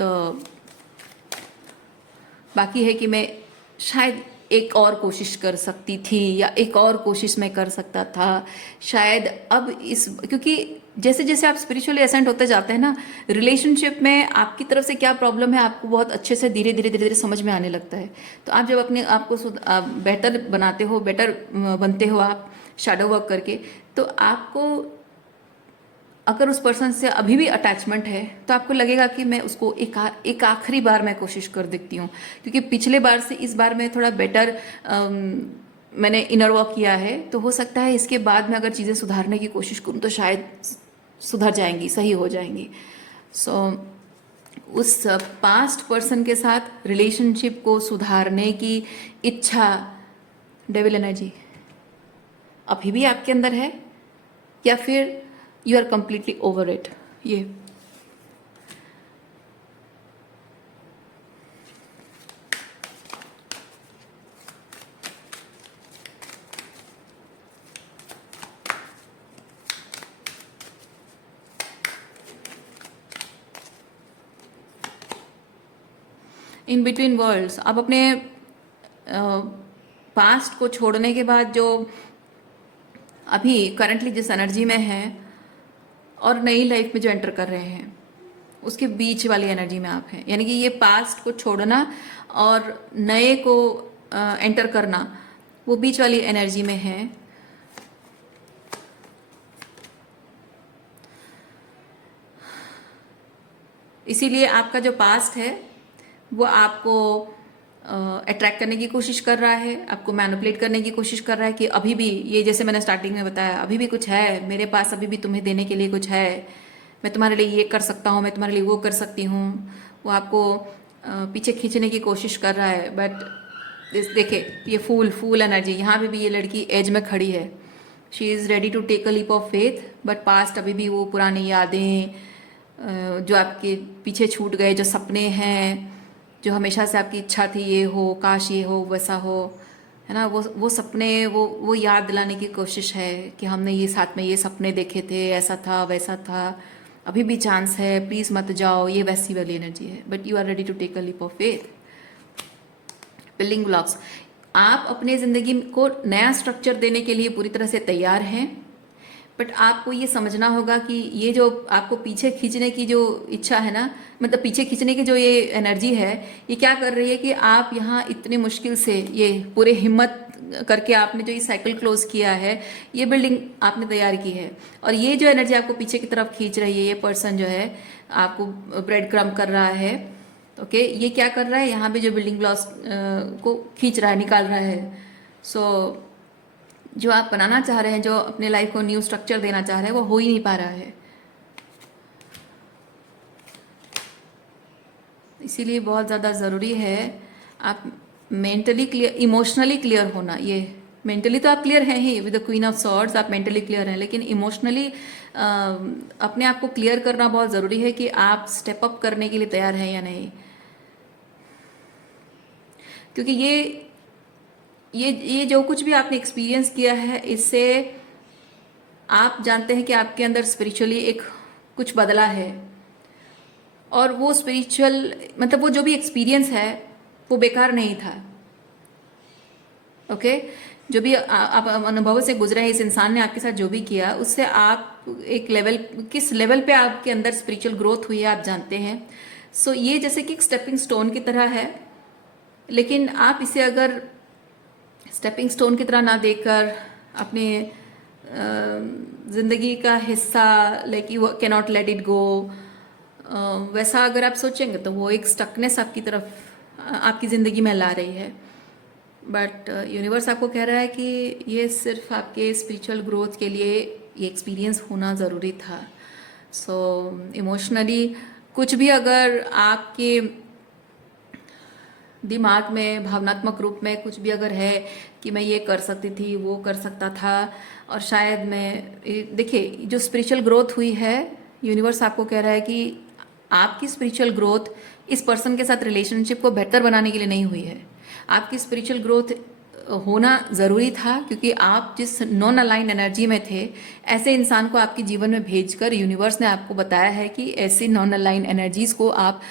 बाकी है कि मैं शायद एक और कोशिश कर सकती थी, या एक और कोशिश मैं कर सकता था शायद। अब क्योंकि जैसे जैसे आप स्पिरिचुअली असेंट होते जाते हैं ना, रिलेशनशिप में आपकी तरफ से क्या प्रॉब्लम है आपको बहुत अच्छे से धीरे धीरे धीरे धीरे समझ में आने लगता है। तो आप जब अपने आप को बेटर बनाते हो, बेटर बनते हो आप शैडो वर्क करके, तो आपको अगर उस पर्सन से अभी भी अटैचमेंट है तो आपको लगेगा कि मैं उसको एक आखिरी बार मैं कोशिश कर देखती हूँ, क्योंकि पिछले बार से इस बार मैं थोड़ा बेटर मैंने इनर वर्क किया है, तो हो सकता है इसके बाद में अगर चीज़ें सुधारने की कोशिश करूँ तो शायद सुधर जाएंगी, सही हो जाएंगी। सो उस पास्ट पर्सन के साथ रिलेशनशिप को सुधारने की इच्छा, डेविल एनर्जी अभी भी आपके अंदर है, या फिर you are completely over it. ये इन बिटवीन वर्ल्ड्स आप अपने पास्ट को छोड़ने के बाद जो अभी करंटली जिस एनर्जी में है और नई लाइफ में जो एंटर कर रहे हैं, उसके बीच वाली एनर्जी में आप हैं। यानी कि ये पास्ट को छोड़ना और नए को एंटर करना, वो बीच वाली एनर्जी में है। इसीलिए आपका जो पास्ट है वो आपको अट्रैक्ट करने की कोशिश कर रहा है, आपको मैनिपुलेट करने की कोशिश कर रहा है कि अभी भी ये, जैसे मैंने स्टार्टिंग में बताया, अभी भी कुछ है मेरे पास, अभी भी तुम्हें देने के लिए कुछ है, मैं तुम्हारे लिए ये कर सकता हूँ, मैं तुम्हारे लिए वो कर सकती हूँ। वो आपको पीछे खींचने की कोशिश कर रहा है। बट देखे ये फूल एनर्जी, यहाँ पे भी ये लड़की एज में खड़ी है। She is ready to take a leap of faith, but past अभी भी वो पुरानी यादें जो आपके पीछे छूट गए, जो सपने हैं, जो हमेशा से आपकी इच्छा थी ये हो, काश ये हो, वैसा हो, है ना, वो सपने, वो याद दिलाने की कोशिश है कि हमने ये साथ में ये सपने देखे थे, ऐसा था वैसा था, अभी भी चांस है, प्लीज़ मत जाओ। ये वैसी वाली एनर्जी है। But you are ready to take a leap of faith. Building blocks, आप अपने ज़िंदगी को नया स्ट्रक्चर देने के लिए पूरी तरह से तैयार हैं, बट आपको ये समझना होगा कि ये जो आपको पीछे खींचने की जो इच्छा है ना, मतलब पीछे खींचने की जो ये एनर्जी है, ये क्या कर रही है कि आप यहाँ इतने मुश्किल से ये पूरे हिम्मत करके आपने जो ये साइकिल क्लोज किया है, ये बिल्डिंग आपने तैयार की है, और ये जो एनर्जी आपको पीछे की तरफ खींच रही है, ये पर्सन जो है आपको ब्रेड क्रम्ब कर रहा है। ओके, ये क्या कर रहा है, यहाँ पे जो बिल्डिंग ब्लॉक्स को खींच रहा है, निकाल रहा है। सो जो आप बनाना चाह रहे हैं, जो अपने लाइफ को न्यू स्ट्रक्चर देना चाह रहे हैं, वो हो ही नहीं पा रहा है। इसीलिए बहुत ज़्यादा ज़रूरी है आप मेंटली क्लियर, इमोशनली क्लियर होना। ये मेंटली तो आप क्लियर हैं ही with the queen of swords, आप मेंटली क्लियर हैं, लेकिन इमोशनली अपने आप को क्लियर करना बहुत ज़रूरी है कि आप स्टेप अप करने के लिए तैयार हैं या नहीं। क्योंकि ये जो कुछ भी आपने एक्सपीरियंस किया है, इससे आप जानते हैं कि आपके अंदर स्पिरिचुअली एक कुछ बदला है, और वो स्पिरिचुअल मतलब वो जो भी एक्सपीरियंस है वो बेकार नहीं था। ओके, जो भी आप अनुभव से गुजरे हैं, इस इंसान ने आपके साथ जो भी किया, उससे आप एक लेवल, किस लेवल पे आपके अंदर स्पिरिचुअल ग्रोथ हुई है आप जानते हैं। सो ये जैसे कि एक स्टेपिंग स्टोन की तरह है, लेकिन आप इसे अगर स्टेपिंग स्टोन की तरह ना देखकर अपने ज़िंदगी का हिस्सा, like you cannot let it go, वैसा अगर आप सोचेंगे तो वो एक स्टकनेस आपकी तरफ आपकी ज़िंदगी में ला रही है। बट यूनिवर्स आपको कह रहा है कि ये सिर्फ आपके स्पिरिचुअल ग्रोथ के लिए ये एक्सपीरियंस होना ज़रूरी था। सो इमोशनली कुछ भी अगर आपके दिमाग में भावनात्मक रूप में कुछ भी अगर है कि मैं ये कर सकती थी, वो कर सकता था, और शायद मैं, देखिए जो स्पिरिचुअल ग्रोथ हुई है, यूनिवर्स आपको कह रहा है कि आपकी स्पिरिचुअल ग्रोथ इस पर्सन के साथ रिलेशनशिप को बेहतर बनाने के लिए नहीं हुई है। आपकी स्पिरिचुअल ग्रोथ होना ज़रूरी था क्योंकि आप जिस नॉन अलाइन एनर्जी में थे, ऐसे इंसान को आपके जीवन में भेजकर यूनिवर्स ने आपको बताया है कि ऐसी नॉन अलाइन एनर्जीज़ को आप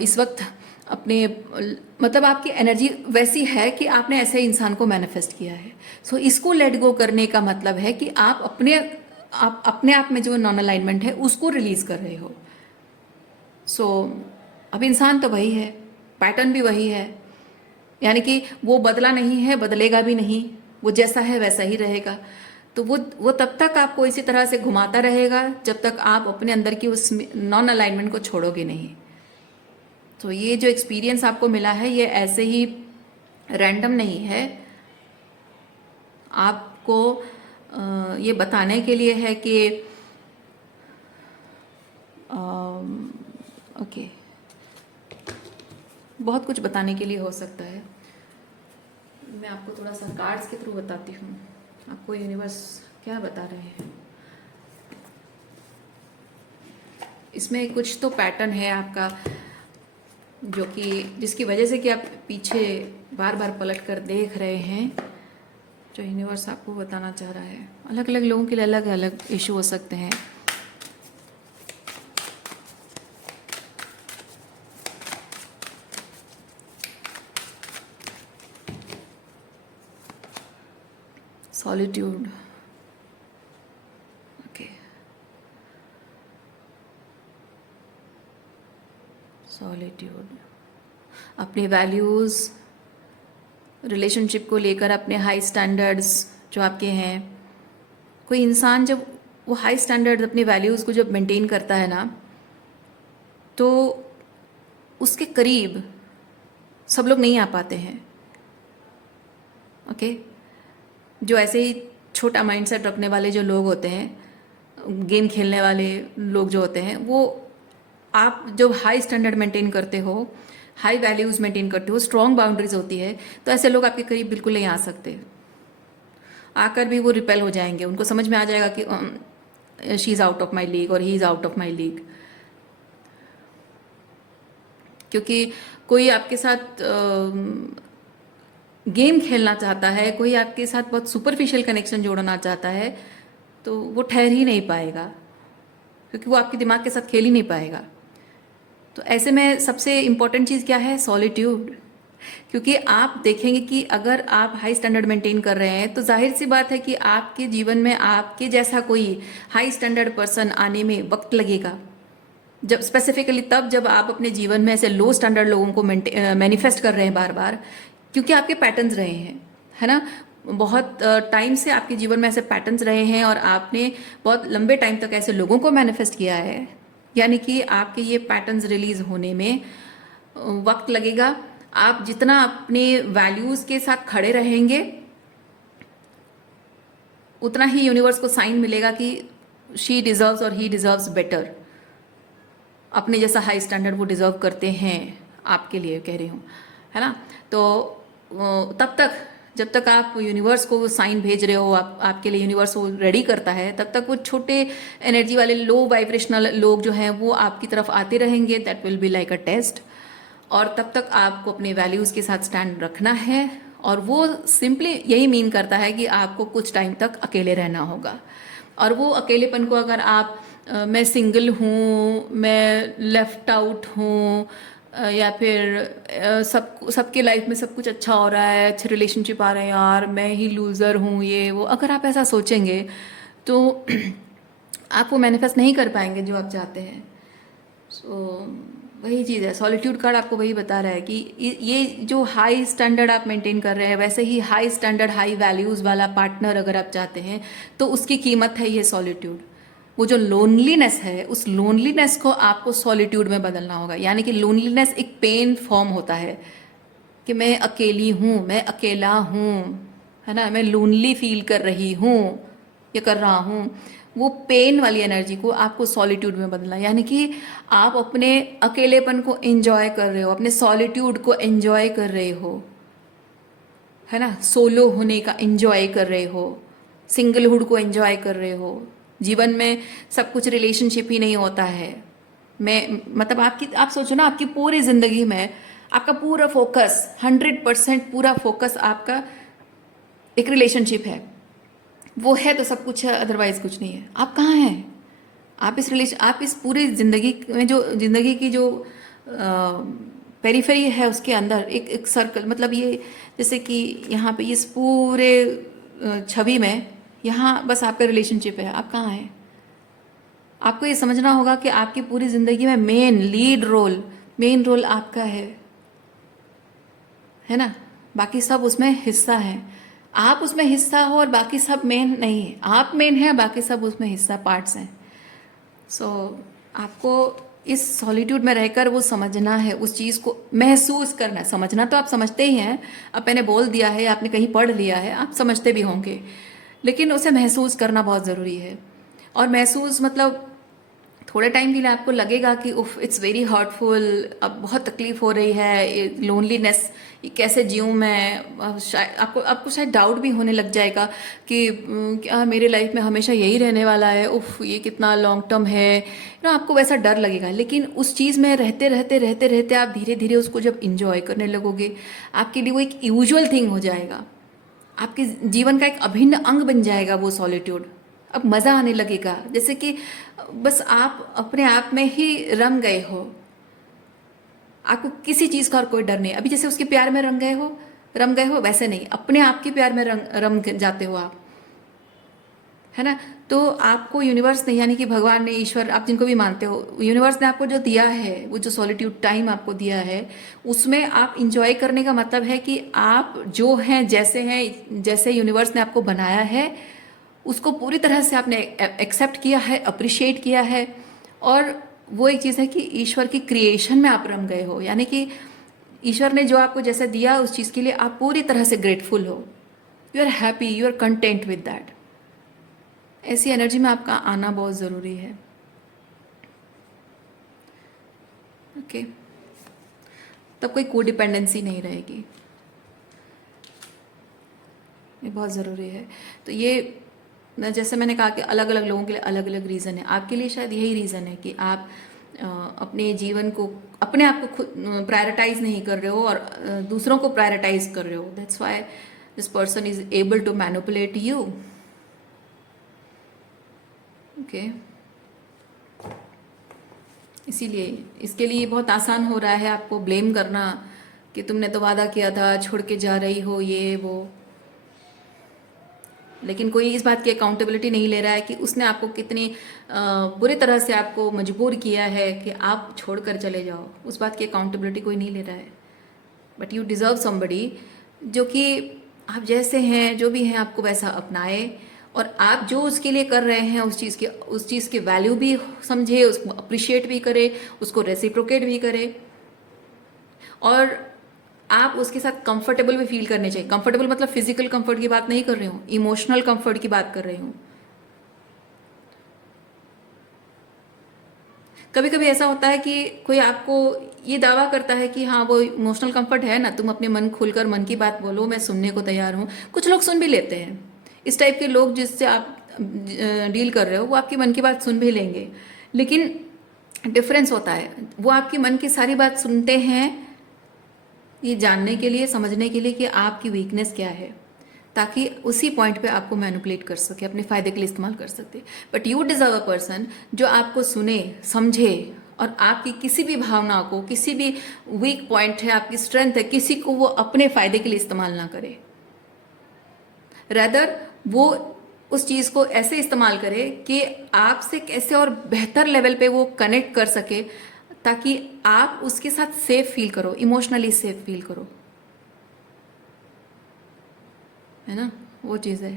इस वक्त अपने, मतलब आपकी एनर्जी वैसी है कि आपने ऐसे इंसान को मैनिफेस्ट किया है। सो इसको लेट गो करने का मतलब है कि आप अपने आप में जो नॉन अलाइनमेंट है उसको रिलीज कर रहे हो। सो अब इंसान तो वही है, पैटर्न भी वही है, यानी कि वो बदला नहीं है, बदलेगा भी नहीं, वो जैसा है वैसा ही रहेगा। तो वो तब तक आपको इसी तरह से घुमाता रहेगा जब तक आप अपने अंदर की उस नॉन अलाइनमेंट को छोड़ोगे नहीं। तो ये जो एक्सपीरियंस आपको मिला है ये ऐसे ही रैंडम नहीं है, आपको ये बताने के लिए है कि ओके, बहुत कुछ बताने के लिए हो सकता है। मैं आपको थोड़ा सा कार्ड्स के थ्रू बताती हूँ आपको यूनिवर्स क्या बता रहे हैं। इसमें कुछ तो पैटर्न है आपका जो कि जिसकी वजह से कि आप पीछे बार बार पलट कर देख रहे हैं, जो यूनिवर्स आपको बताना चाह रहा है। अलग अलग लोगों के लिए अलग अलग इशू हो सकते हैं। सॉलिट्यूड, ओके, सॉलिट्यूड, अपने वैल्यूज़, रिलेशनशिप को लेकर अपने हाई स्टैंडर्ड्स जो आपके हैं। कोई इंसान जब वो हाई स्टैंडर्ड्स अपनी वैल्यूज़ को जब मेंटेन करता है ना, तो उसके करीब सब लोग नहीं आ पाते हैं। ओके, जो ऐसे ही छोटा माइंडसेट रखने वाले जो लोग होते हैं, गेम खेलने वाले लोग जो होते हैं, वो आप जो हाई स्टैंडर्ड मेंटेन करते हो, हाई वैल्यूज़ मेंटेन करते हो, स्ट्रॉन्ग बाउंड्रीज होती है, तो ऐसे लोग आपके करीब बिल्कुल नहीं आ सकते। आकर भी वो रिपेल हो जाएंगे, उनको समझ में आ जाएगा कि she is out of my league और he is out of my league. क्योंकि कोई आपके साथ गेम खेलना चाहता है, कोई आपके साथ बहुत सुपरफिशियल कनेक्शन जोड़ना चाहता है, तो वो ठहर ही नहीं पाएगा क्योंकि वो आपके दिमाग के साथ खेल ही नहीं पाएगा। तो ऐसे में सबसे इम्पॉर्टेंट चीज़ क्या है? सॉलिट्यूड। क्योंकि आप देखेंगे कि अगर आप हाई स्टैंडर्ड मेंटेन कर रहे हैं तो जाहिर सी बात है कि आपके जीवन में आपके जैसा कोई हाई स्टैंडर्ड पर्सन आने में वक्त लगेगा। जब स्पेसिफिकली तब जब आप अपने जीवन में ऐसे लो स्टैंडर्ड लोगों को मैनिफेस्ट कर रहे हैं बार बार, क्योंकि आपके पैटर्न्स रहे हैं, है ना। बहुत टाइम से आपके जीवन में ऐसे पैटर्न्स रहे हैं और आपने बहुत लंबे टाइम तक ऐसे लोगों को मैनिफेस्ट किया है, यानी कि आपके ये पैटर्न्स रिलीज होने में वक्त लगेगा। आप जितना अपने वैल्यूज़ के साथ खड़े रहेंगे उतना ही यूनिवर्स को साइन मिलेगा कि शी डिज़र्व्स और ही डिज़र्व्स बेटर। अपने जैसा हाई स्टैंडर्ड वो डिज़र्व करते हैं, आपके लिए कह रही हूँ, है ना। तो तब तक जब तक आप यूनिवर्स को साइन भेज रहे हो, आपके लिए यूनिवर्स वो रेडी करता है, तब तक वो छोटे एनर्जी वाले लो वाइब्रेशनल लोग जो हैं वो आपकी तरफ आते रहेंगे। That will be like a test. और तब तक आपको अपने वैल्यूज़ के साथ स्टैंड रखना है, और वो सिंपली यही मीन करता है कि आपको कुछ टाइम तक अकेले रहना होगा। और वो अकेलेपन को अगर आप मैं सिंगल हूँ, मैं लेफ्ट आउट हूँ, या फिर सबके लाइफ में सब कुछ अच्छा हो रहा है, अच्छे रिलेशनशिप आ रहे हैं, यार मैं ही लूज़र हूँ, ये वो, अगर आप ऐसा सोचेंगे तो आप वो मैनिफेस्ट नहीं कर पाएंगे जो आप चाहते हैं। सो वही चीज़ है, सॉलिट्यूड कार्ड आपको वही बता रहा है कि ये जो हाई स्टैंडर्ड आप मेंटेन कर रहे हैं, वैसे ही हाई स्टैंडर्ड हाई वैल्यूज़ वाला पार्टनर अगर आप चाहते हैं तो उसकी कीमत है ये सॉलिट्यूड। वो जो लोनलीनेस है, उस लोनलीनेस को आपको सॉलिट्यूड में बदलना होगा। यानी कि लोनलीनेस एक पेन फॉर्म होता है कि मैं अकेली हूँ, मैं अकेला हूँ, है ना, मैं लोनली फील कर रही हूँ या कर रहा हूँ। वो पेन वाली एनर्जी को आपको सॉलिट्यूड में बदलना, यानी कि आप अपने अकेलेपन को एंजॉय कर रहे हो, अपने सॉलिट्यूड को एंजॉय कर रहे हो, है ना, सोलो होने का एंजॉय कर रहे हो, सिंगलहुड को एंजॉय कर रहे हो। जीवन में सब कुछ रिलेशनशिप ही नहीं होता है। मैं मतलब आप सोचो ना, आपकी पूरी जिंदगी में आपका पूरा फोकस 100% पूरा फोकस आपका एक रिलेशनशिप है, वो है तो सब कुछ है, अदरवाइज कुछ नहीं है। आप कहाँ हैं? आप इस पूरी जिंदगी में जो जिंदगी की जो पेरीफेरी है उसके अंदर एक सर्कल, मतलब ये जैसे कि यहाँ पे इस पूरे छवि में यहाँ बस आपका रिलेशनशिप है। आप कहाँ हैं? आपको ये समझना होगा कि आपकी पूरी जिंदगी में मेन रोल आपका है ना। बाकी सब उसमें हिस्सा है। आप उसमें हिस्सा हो और बाकी सब मेन नहीं है। आप मेन है, बाकी सब उसमें हिस्सा पार्ट्स हैं। सो आपको इस सॉलिट्यूड में रहकर वो समझना है, उस चीज़ को महसूस करना है। समझना तो आप समझते ही हैं, अब मैंने बोल दिया है, आपने कहीं पढ़ लिया है, आप समझते भी होंगे, लेकिन उसे महसूस करना बहुत ज़रूरी है। और महसूस मतलब थोड़े टाइम के लिए आपको लगेगा कि उफ इट्स वेरी हर्टफुल, अब बहुत तकलीफ हो रही है, लोनलीनेस, ये कैसे जीऊँ मैं। शायद आपको शायद डाउट भी होने लग जाएगा कि क्या मेरे लाइफ में हमेशा यही रहने वाला है, उफ ये कितना लॉन्ग टर्म है ना, आपको वैसा डर लगेगा। लेकिन उस चीज़ में रहते रहते रहते रहते आप धीरे धीरे उसको जब इंजॉय करने लगोगे, आपके लिए वो एक यूजुअल थिंग हो जाएगा, आपके जीवन का एक अभिन्न अंग बन जाएगा वो सॉलिट्यूड। अब मज़ा आने लगेगा, जैसे कि बस आप अपने आप में ही रम गए हो, आपको किसी चीज़ का और कोई डर नहीं। अभी जैसे उसके प्यार में रम गए हो, वैसे नहीं, अपने आप के प्यार में रम जाते हो आप, है ना। तो आपको यूनिवर्स ने, यानी कि भगवान ने, ईश्वर, आप जिनको भी मानते हो, यूनिवर्स ने आपको जो दिया है, वो जो सॉलिट्यूड टाइम आपको दिया है, उसमें आप इंजॉय करने का मतलब है कि आप जो हैं, जैसे यूनिवर्स ने आपको बनाया है, उसको पूरी तरह से आपने एक्सेप्ट किया है, अप्रिशिएट किया है। और वो एक चीज़ है कि ईश्वर की क्रिएशन में आप रम गए हो, यानी कि ईश्वर ने जो आपको जैसे दिया, उस चीज़ के लिए आप पूरी तरह से ग्रेटफुल हो, you are happy, you are content with that. ऐसी एनर्जी में आपका आना बहुत ज़रूरी है। ओके, तब कोई कोडिपेंडेंसी नहीं रहेगी, ये बहुत ज़रूरी है। तो ये जैसे मैंने कहा कि अलग अलग लोगों के लिए अलग अलग रीज़न है। आपके लिए शायद यही रीज़न है कि आप अपने जीवन को, अपने आप को खुद प्रायोरिटाइज नहीं कर रहे हो और दूसरों को प्रायोरिटाइज कर रहे हो। That's why this person is able to manipulate you. Okay, इसीलिए इसके लिए बहुत आसान हो रहा है आपको ब्लेम करना कि तुमने तो वादा किया था, छोड़ के जा रही हो, ये वो। लेकिन कोई इस बात की अकाउंटेबिलिटी नहीं ले रहा है कि उसने आपको कितनी बुरी तरह से आपको मजबूर किया है कि आप छोड़कर चले जाओ। उस बात की अकाउंटेबिलिटी कोई नहीं ले रहा है। बट यू डिज़र्व समबडी जो कि आप जैसे हैं, जो भी हैं, आपको वैसा अपनाए, और आप जो उसके लिए कर रहे हैं उस चीज़ की वैल्यू भी समझे, उसको अप्रिशिएट भी करे, उसको रेसिप्रोकेट भी करे, और आप उसके साथ कंफर्टेबल भी फील करने चाहिए। कंफर्टेबल मतलब फिजिकल कंफर्ट की बात नहीं कर रही हूँ, इमोशनल कंफर्ट की बात कर रही हूँ। कभी कभी ऐसा होता है कि कोई आपको ये दावा करता है कि हाँ वो इमोशनल कंफर्ट है ना, तुम अपने मन खुलकर मन की बात बोलो, मैं सुनने को तैयार हूँ। कुछ लोग सुन भी लेते हैं। इस टाइप के लोग जिससे आप डील कर रहे हो, वो आपकी मन की बात सुन भी लेंगे, लेकिन डिफरेंस होता है, वो आपकी मन की सारी बात सुनते हैं ये जानने के लिए, समझने के लिए कि आपकी वीकनेस क्या है, ताकि उसी पॉइंट पे आपको मैनिपुलेट कर सके, अपने फ़ायदे के लिए इस्तेमाल कर सकते। But you deserve a person जो आपको सुने, समझे, और आपकी किसी भी भावना को, किसी भी वीक पॉइंट है, आपकी स्ट्रेंथ है, किसी को वो अपने फ़ायदे के लिए इस्तेमाल ना करे। रैदर वो उस चीज़ को ऐसे इस्तेमाल करे कि आपसे कैसे और बेहतर लेवल पे वो कनेक्ट कर सके, ताकि आप उसके साथ सेफ फील करो, इमोशनली सेफ फील करो, है ना, वो चीज़ है।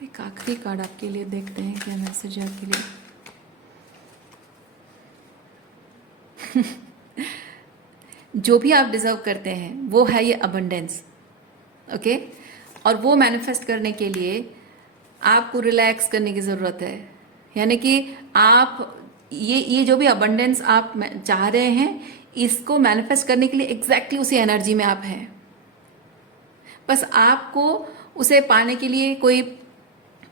एक आखिरी कार्ड आपके लिए देखते हैं, क्या मैसेज है आपके लिए। जो भी आप डिजर्व करते हैं वो है ये अबंडेंस, ओके। और वो मैनिफेस्ट करने के लिए आपको रिलैक्स करने की ज़रूरत है। यानी कि आप ये जो भी अबंडेंस आप चाह रहे हैं, इसको मैनिफेस्ट करने के लिए एग्जैक्टली उसी एनर्जी में आप हैं। बस आपको उसे पाने के लिए कोई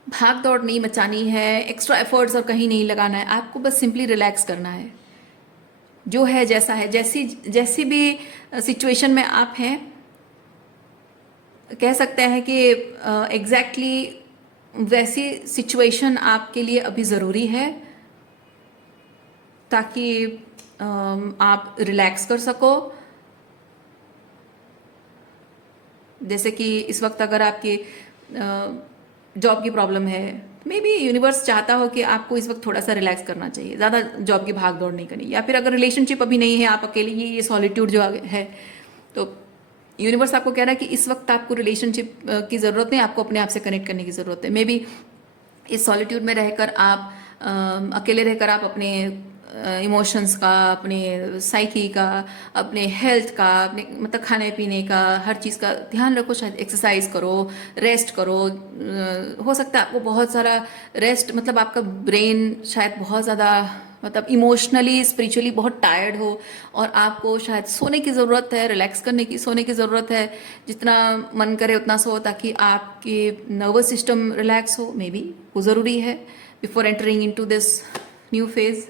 भाग दौड़ नहीं मचानी है, एक्स्ट्रा एफर्ट्स और कहीं नहीं लगाना है, आपको बस सिंपली रिलैक्स करना है। जो है जैसा है, जैसी जैसी भी सिचुएशन में आप हैं, कह सकते हैं कि एग्जैक्टली वैसी सिचुएशन आपके लिए अभी ज़रूरी है, ताकि आप रिलैक्स कर सको। जैसे कि इस वक्त अगर आपकी जॉब की प्रॉब्लम है, मे बी यूनिवर्स चाहता हो कि आपको इस वक्त थोड़ा सा रिलैक्स करना चाहिए, ज़्यादा जॉब की भाग दौड़ नहीं करनी। या फिर अगर रिलेशनशिप अभी नहीं है, आप अकेले, ये सॉलिट्यूड जो है, तो यूनिवर्स आपको कह रहा है कि इस वक्त आपको रिलेशनशिप की ज़रूरत नहीं, आपको अपने आप से कनेक्ट करने की ज़रूरत है। मे बी इस सॉलिट्यूड में रहकर आप अकेले रहकर आप अपने इमोशंस का, अपने साइकी का, अपने हेल्थ का, अपने मतलब खाने पीने का, हर चीज़ का ध्यान रखो। शायद एक्सरसाइज करो, रेस्ट करो। हो सकता है आपको बहुत सारा रेस्ट, मतलब आपका ब्रेन शायद बहुत ज़्यादा मतलब इमोशनली स्पिरिचुअली बहुत टायर्ड हो, और आपको शायद सोने की ज़रूरत है, रिलैक्स करने की, सोने की ज़रूरत है। जितना मन करे उतना सो, ताकि आपके नर्वस सिस्टम रिलैक्स हो। मे बी वो ज़रूरी है before entering into this new phase,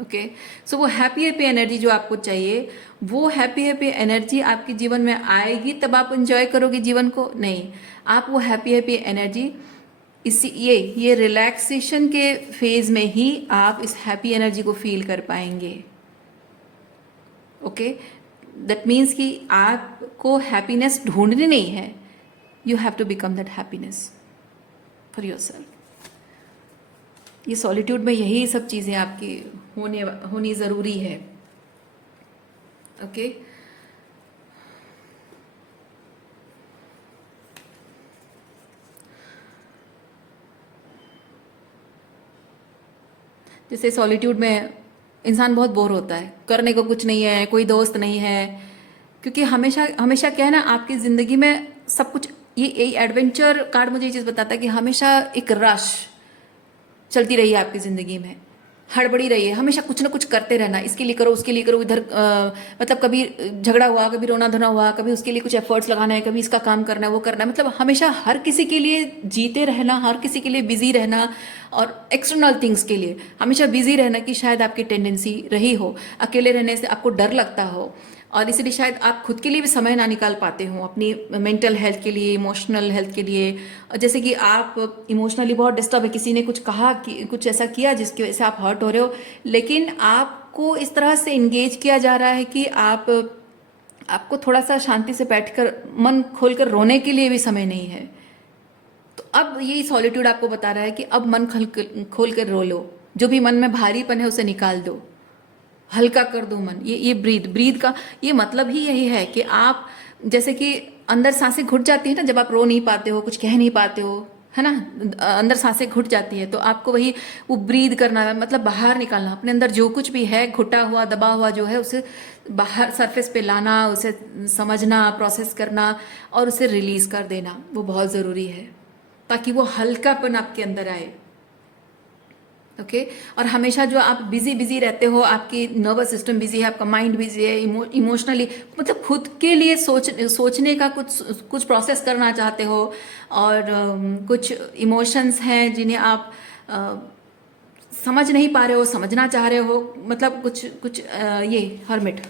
okay. So वो हैप्पी हैप्पी एनर्जी जो आपको चाहिए, वो हैप्पी हैप्पी एनर्जी आपके जीवन में आएगी तब आप एंजॉय करोगे जीवन को। नहीं, आप वो हैप्पी हैप्पी एनर्जी इसी ये रिलैक्सेशन के फेज में ही आप इस हैप्पी एनर्जी को फील कर पाएंगे, ओके। दैट मीन्स कि आपको हैप्पीनेस ढूंढनी नहीं है, you have to become that happiness for yourself. ये सॉलिट्यूड में यही सब चीज़ें आपकी होनी ज़रूरी है, ओके। जैसे सॉलिट्यूड में इंसान बहुत बोर होता है, करने को कुछ नहीं है, कोई दोस्त नहीं है, क्योंकि हमेशा हमेशा क्या है ना, आपकी ज़िंदगी में सब कुछ, ये एडवेंचर कार्ड मुझे ये चीज़ बताता है कि हमेशा एक रश चलती रही है आपकी ज़िंदगी में, हड़बड़ी रही है, हमेशा कुछ ना कुछ करते रहना, इसके लिए करो, उसके लिए करो, इधर मतलब कभी झगड़ा हुआ, कभी रोना धोना हुआ, कभी उसके लिए कुछ एफर्ट्स लगाना है, कभी इसका काम करना है, वो करना है, मतलब हमेशा हर किसी के लिए जीते रहना, हर किसी के लिए बिजी रहना, और एक्सटर्नल थिंग्स के लिए हमेशा बिजी रहना की शायद आपकी टेंडेंसी रही हो। अकेले रहने से आपको डर लगता हो, और इसीलिए शायद आप खुद के लिए भी समय ना निकाल पाते हो, अपनी मेंटल हेल्थ के लिए, इमोशनल हेल्थ के लिए। जैसे कि आप इमोशनली बहुत डिस्टर्ब है, किसी ने कुछ कहा, कि कुछ ऐसा किया जिसकी वजह से आप हर्ट हो रहे हो, लेकिन आपको इस तरह से इंगेज किया जा रहा है कि आपको थोड़ा सा शांति से बैठकर मन खोलकर रोने के लिए भी समय नहीं है। तो अब यही सॉलिट्यूड आपको बता रहा है कि अब मन खोल कर रो लो, जो भी मन में भारीपन है उसे निकाल दो, हल्का कर दो मन। ये ब्रीद का ये मतलब ही यही है कि आप, जैसे कि अंदर सांसें घुट जाती है ना, जब आप रो नहीं पाते हो, कुछ कह नहीं पाते हो, है ना, अंदर सांसें घुट जाती है, तो आपको वही वो ब्रीद करना है, मतलब बाहर निकालना, अपने अंदर जो कुछ भी है घुटा हुआ, दबा हुआ जो है, उसे बाहर सरफेस पे लाना, उसे समझना, प्रोसेस करना, और उसे रिलीज कर देना, वो बहुत ज़रूरी है, ताकि वो हल्कापन आपके अंदर आए, ओके। और हमेशा जो आप बिजी रहते हो, आपकी नर्वस सिस्टम बिजी है, आपका माइंड बिजी है, इमोशनली, मतलब खुद के लिए सोचने का कुछ प्रोसेस करना चाहते हो, और कुछ इमोशंस हैं जिन्हें आप समझ नहीं पा रहे हो, समझना चाह रहे हो, मतलब कुछ ये हर्मिट,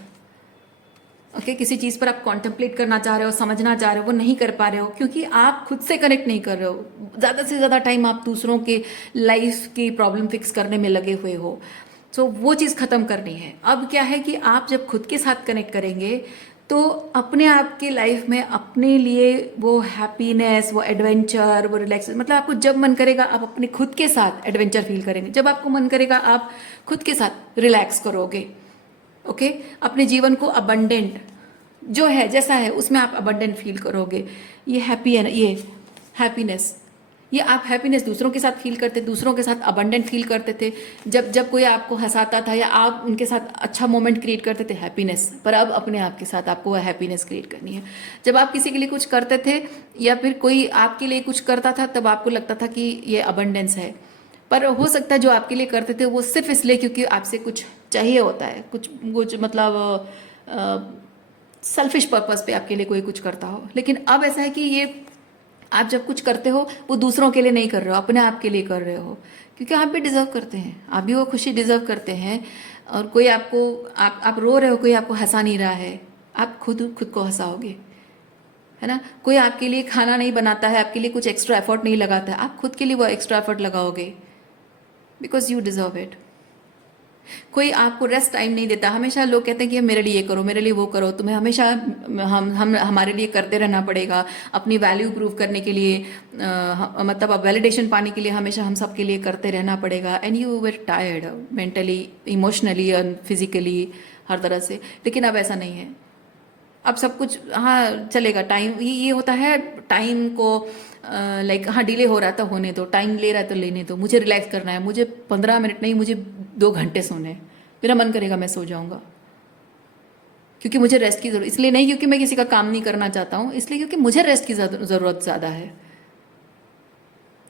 ओके, किसी चीज़ पर आप कॉन्टेम्पलेट करना चाह रहे हो, समझना चाह रहे हो, वो नहीं कर पा रहे हो, क्योंकि आप खुद से कनेक्ट नहीं कर रहे हो। ज़्यादा से ज़्यादा टाइम आप दूसरों के लाइफ की प्रॉब्लम फिक्स करने में लगे हुए हो। तो वो चीज़ ख़त्म करनी है। अब क्या है कि आप जब खुद के साथ कनेक्ट करेंगे, तो अपने आप की लाइफ में अपने लिए वो हैप्पीनेस, वो एडवेंचर, वो रिलैक्स, मतलब आपको जब मन करेगा आप अपने खुद के साथ एडवेंचर फील करेंगे, जब आपको मन करेगा आप खुद के साथ रिलैक्स करोगे। ओके, अपने जीवन को अबंडेंट जो है जैसा है उसमें आप अबंडेंट फील करोगे। ये हैप्पी है ना, ये हैप्पीनेस, ये आप हैप्पीनेस दूसरों के साथ फील करते, दूसरों के साथ अबंडेंट फील करते थे। जब जब कोई आपको हंसाता था या आप उनके साथ अच्छा मोमेंट क्रिएट करते थे, हैप्पीनेस। पर अब अपने आप के साथ आपको वह हैप्पीनेस क्रिएट करनी है। जब आप किसी के लिए कुछ करते थे या फिर कोई आपके लिए कुछ करता था, तब आपको लगता था कि ये अबंडेंस है। पर हो सकता है जो आपके लिए करते थे वो सिर्फ इसलिए क्योंकि आपसे कुछ चाहिए होता है, कुछ कुछ मतलब सेल्फिश पर्पस पे आपके लिए कोई कुछ करता हो। लेकिन अब ऐसा है कि ये आप जब कुछ करते हो वो दूसरों के लिए नहीं कर रहे हो, अपने आप के लिए कर रहे हो, क्योंकि आप भी डिजर्व करते हैं, आप भी वो खुशी डिजर्व करते हैं। और कोई आपको, आप रो रहे हो, कोई आपको हंसा नहीं रहा है, आप खुद खुद को हंसाओगे, है ना। कोई आपके लिए खाना नहीं बनाता है, आपके लिए कुछ एक्स्ट्रा एफर्ट नहीं लगाता है, आप खुद के लिए वो एक्स्ट्रा एफर्ट लगाओगे, बिकॉज यू डिजर्व इट। कोई आपको रेस्ट टाइम नहीं देता, हमेशा लोग कहते हैं कि मेरे लिए ये करो, मेरे लिए वो करो, तुम्हें हमेशा हम हमारे लिए करते रहना पड़ेगा, अपनी वैल्यू प्रूव करने के लिए, मतलब अब वैलिडेशन पाने के लिए हमेशा हम सब के लिए करते रहना पड़ेगा। And you were tired mentally, emotionally और फिजिकली, हर तरह से। लेकिन अब ऐसा नहीं है, अब सब कुछ हाँ चलेगा। टाइम ये होता है, टाइम को लाइक हाँ डिले हो रहा था होने दो, टाइम ले रहा है तो लेने दो, मुझे रिलैक्स करना है, मुझे 15 मिनट नहीं, मुझे 2 घंटे सोने हैं, मेरा मन करेगा मैं सो जाऊंगा, क्योंकि मुझे रेस्ट की जरूरत, इसलिए नहीं क्योंकि मैं किसी का काम नहीं करना चाहता हूँ, इसलिए क्योंकि मुझे रेस्ट की ज़रूरत ज़्यादा है।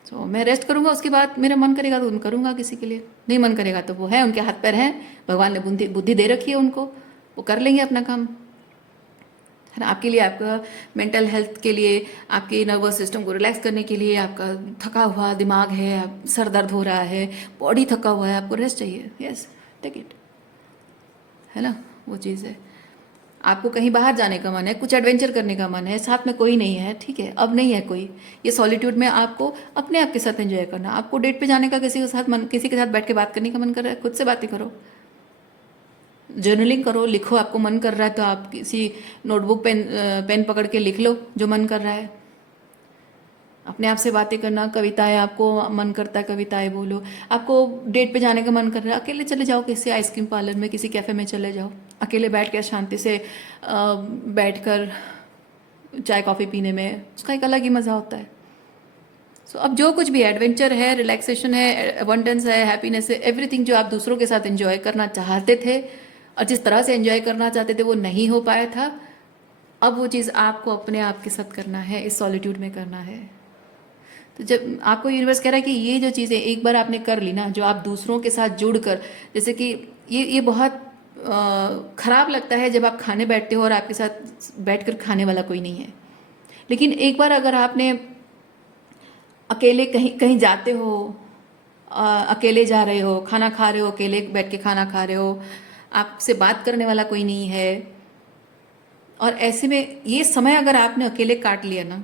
तो मैं रेस्ट करूंगा, उसके बाद मेरा मन करेगा तो करूंगा, किसी के लिए नहीं मन करेगा तो वो है, उनके हाथ पैर हैं, भगवान ने बुद्धि बुद्धि दे रखी है उनको, वो कर लेंगे अपना काम, है ना। आपके लिए, आपका मेंटल हेल्थ के लिए, आपके नर्वस सिस्टम को रिलैक्स करने के लिए, आपका थका हुआ दिमाग है, सर दर्द हो रहा है, बॉडी थका हुआ है, आपको रेस्ट चाहिए, यस टेक इट, है ना। वो चीज़ है। आपको कहीं बाहर जाने का मन है, कुछ एडवेंचर करने का मन है, साथ में कोई नहीं है, ठीक है, अब नहीं है कोई, ये सॉलिट्यूड में आपको अपने आप के साथ एंजॉय करना। आपको डेट पे जाने का, किसी के साथ मन, किसी के साथ बैठ के बात करने का मन कर रहा है, खुद से बातें करो, जर्नलिंग करो, लिखो, आपको मन कर रहा है तो आप किसी नोटबुक पेन पकड़ के लिख लो जो मन कर रहा है। अपने आप से बातें करना, कविताएं, आपको मन करता है कविताएं बोलो। आपको डेट पे जाने का मन कर रहा है, अकेले चले जाओ, किसी आइसक्रीम पार्लर में, किसी कैफ़े में चले जाओ, अकेले बैठ के शांति से बैठ कर चाय कॉफ़ी पीने में उसका एक अलग ही मज़ा होता है। सो अब जो कुछ भी एडवेंचर है, रिलैक्सेशन है, अबंडेंस है, हैप्पीनेस है, एवरीथिंग जो आप दूसरों के साथ एंजॉय करना चाहते थे और जिस तरह से एंजॉय करना चाहते थे वो नहीं हो पाया था, अब वो चीज़ आपको अपने आप के साथ करना है, इस सॉलिट्यूड में करना है। तो जब आपको यूनिवर्स कह रहा है कि ये जो चीज़ें एक बार आपने कर ली ना, जो आप दूसरों के साथ जुड़कर, जैसे कि ये बहुत खराब लगता है जब आप खाने बैठते हो और आपके साथ बैठकर खाने वाला कोई नहीं है। लेकिन एक बार अगर आपने अकेले कहीं कहीं जाते हो, अकेले जा रहे हो, खाना खा रहे हो, अकेले बैठ के खाना खा रहे हो, आपसे बात करने वाला कोई नहीं है, और ऐसे में ये समय अगर आपने अकेले काट लिया ना,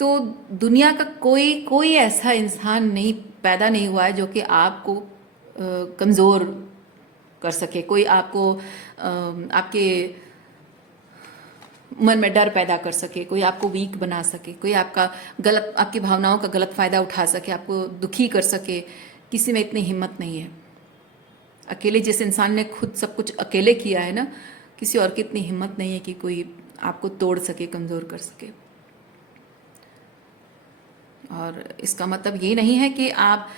तो दुनिया का कोई कोई ऐसा इंसान नहीं पैदा नहीं हुआ है जो कि आपको कमज़ोर कर सके, कोई आपको आपके मन में डर पैदा कर सके, कोई आपको वीक बना सके, कोई आपका गलत, आपकी भावनाओं का गलत फ़ायदा उठा सके, आपको दुखी कर सके, किसी में इतनी हिम्मत नहीं है। अकेले जिस इंसान ने खुद सब कुछ अकेले किया है ना, किसी और की इतनी हिम्मत नहीं है कि कोई आपको तोड़ सके, कमज़ोर कर सके। और इसका मतलब ये नहीं है कि आप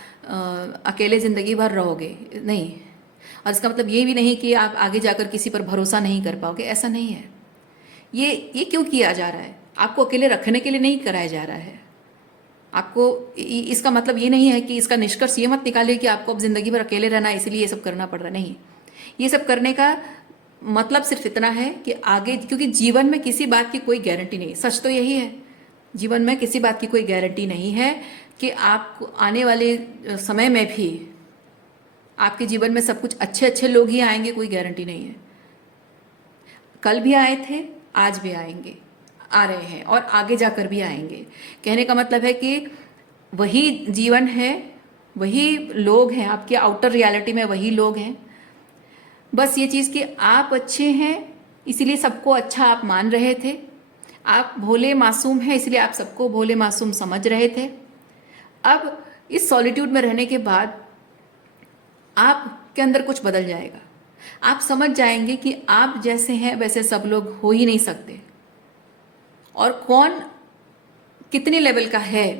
अकेले ज़िंदगी भर रहोगे, नहीं। और इसका मतलब ये भी नहीं कि आप आगे जाकर किसी पर भरोसा नहीं कर पाओगे, ऐसा नहीं है। ये क्यों किया जा रहा है? आपको अकेले रखने के लिए नहीं कराया जा रहा है। आपको इसका मतलब ये नहीं है कि, इसका निष्कर्ष ये मत निकालिए कि आपको अब ज़िंदगी भर अकेले रहना है इसीलिए ये सब करना पड़ रहा है, नहीं। ये सब करने का मतलब सिर्फ इतना है कि आगे, क्योंकि जीवन में किसी बात की कोई गारंटी नहीं, सच तो यही है, जीवन में किसी बात की कोई गारंटी नहीं है कि आप आने वाले समय में भी आपके जीवन में सब कुछ अच्छे अच्छे लोग ही आएंगे, कोई गारंटी नहीं है। कल भी आए थे, आज भी आएंगे, आ रहे हैं और आगे जाकर भी आएंगे। कहने का मतलब है कि वही जीवन है, वही लोग हैं, आपके आउटर रियलिटी में वही लोग हैं। बस ये चीज़ कि आप अच्छे हैं इसीलिए सबको अच्छा आप मान रहे थे। आप भोले मासूम हैं, इसलिए आप सबको भोले मासूम समझ रहे थे। अब इस सॉलिट्यूड में रहने के बाद आपके अंदर कुछ बदल जाएगा। आप समझ जाएंगे कि आप जैसे हैं वैसे सब लोग हो ही नहीं सकते, और कौन कितने लेवल का है,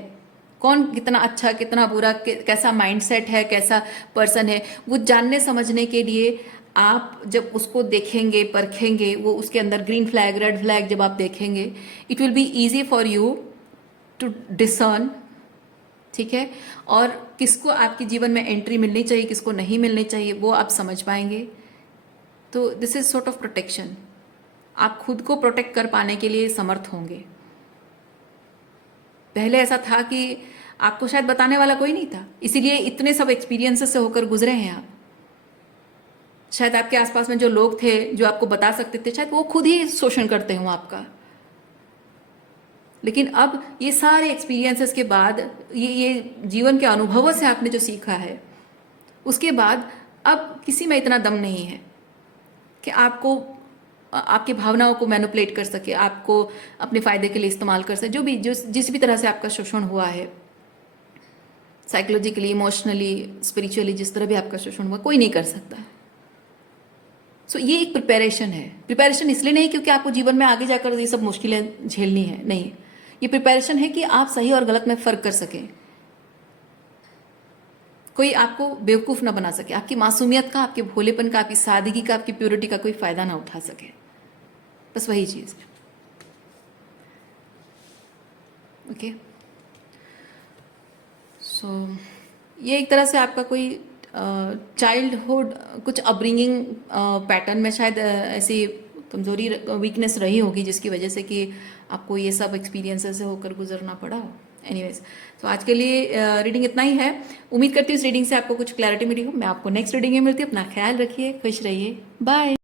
कौन कितना अच्छा कितना बुरा, कैसा माइंडसेट है, कैसा पर्सन है, वो जानने समझने के लिए आप जब उसको देखेंगे परखेंगे, वो उसके अंदर ग्रीन फ्लैग रेड फ्लैग जब आप देखेंगे, it will be easy for you to discern. ठीक है, और किसको आपके जीवन में एंट्री मिलनी चाहिए, किसको नहीं मिलनी चाहिए, वो आप समझ पाएंगे। तो this is sort of protection. आप खुद को प्रोटेक्ट कर पाने के लिए समर्थ होंगे। पहले ऐसा था कि आपको शायद बताने वाला कोई नहीं था, इसीलिए इतने सब एक्सपीरियंसेस से होकर गुजरे हैं आप। शायद आपके आसपास में जो लोग थे जो आपको बता सकते थे, शायद वो खुद ही शोषण करते हों आपका। लेकिन अब ये सारे एक्सपीरियंसेस के बाद, ये जीवन के अनुभवों से आपने जो सीखा है, उसके बाद अब किसी में इतना दम नहीं है कि आपको आपकी भावनाओं को मैनिपुलेट कर सके, आपको अपने फायदे के लिए इस्तेमाल कर सके। जो भी जिस भी तरह से आपका शोषण हुआ है, साइकोलॉजिकली, इमोशनली, स्पिरिचुअली, जिस तरह भी आपका शोषण हुआ, कोई नहीं कर सकता। सो ये एक प्रिपरेशन है। प्रिपरेशन इसलिए नहीं क्योंकि आपको जीवन में आगे जाकर ये सब मुश्किलें झेलनी है, नहीं। ये प्रिपरेशन है कि आप सही और गलत में फर्क कर सकें, कोई आपको बेवकूफ़ ना बना सके, आपकी मासूमियत का, आपके भोलेपन का, आपकी सादगी का, आपकी प्योरिटी का कोई फ़ायदा ना उठा सके। बस वही चीज़ है। ओके, सो ये एक तरह से आपका कोई चाइल्डहुड कुछ अपब्रिंगिंग पैटर्न में शायद ऐसी कमज़ोरी वीकनेस रही होगी, जिसकी वजह से कि आपको ये सब एक्सपीरियंसेस से होकर गुजरना पड़ा हो। एनीवेज, तो आज के लिए रीडिंग इतना ही है। उम्मीद करती हूँ इस रीडिंग से आपको कुछ क्लैरिटी मिली हो। मैं आपको नेक्स्ट रीडिंग में मिलती हूँ। अपना ख्याल रखिए, खुश रहिए, बाय।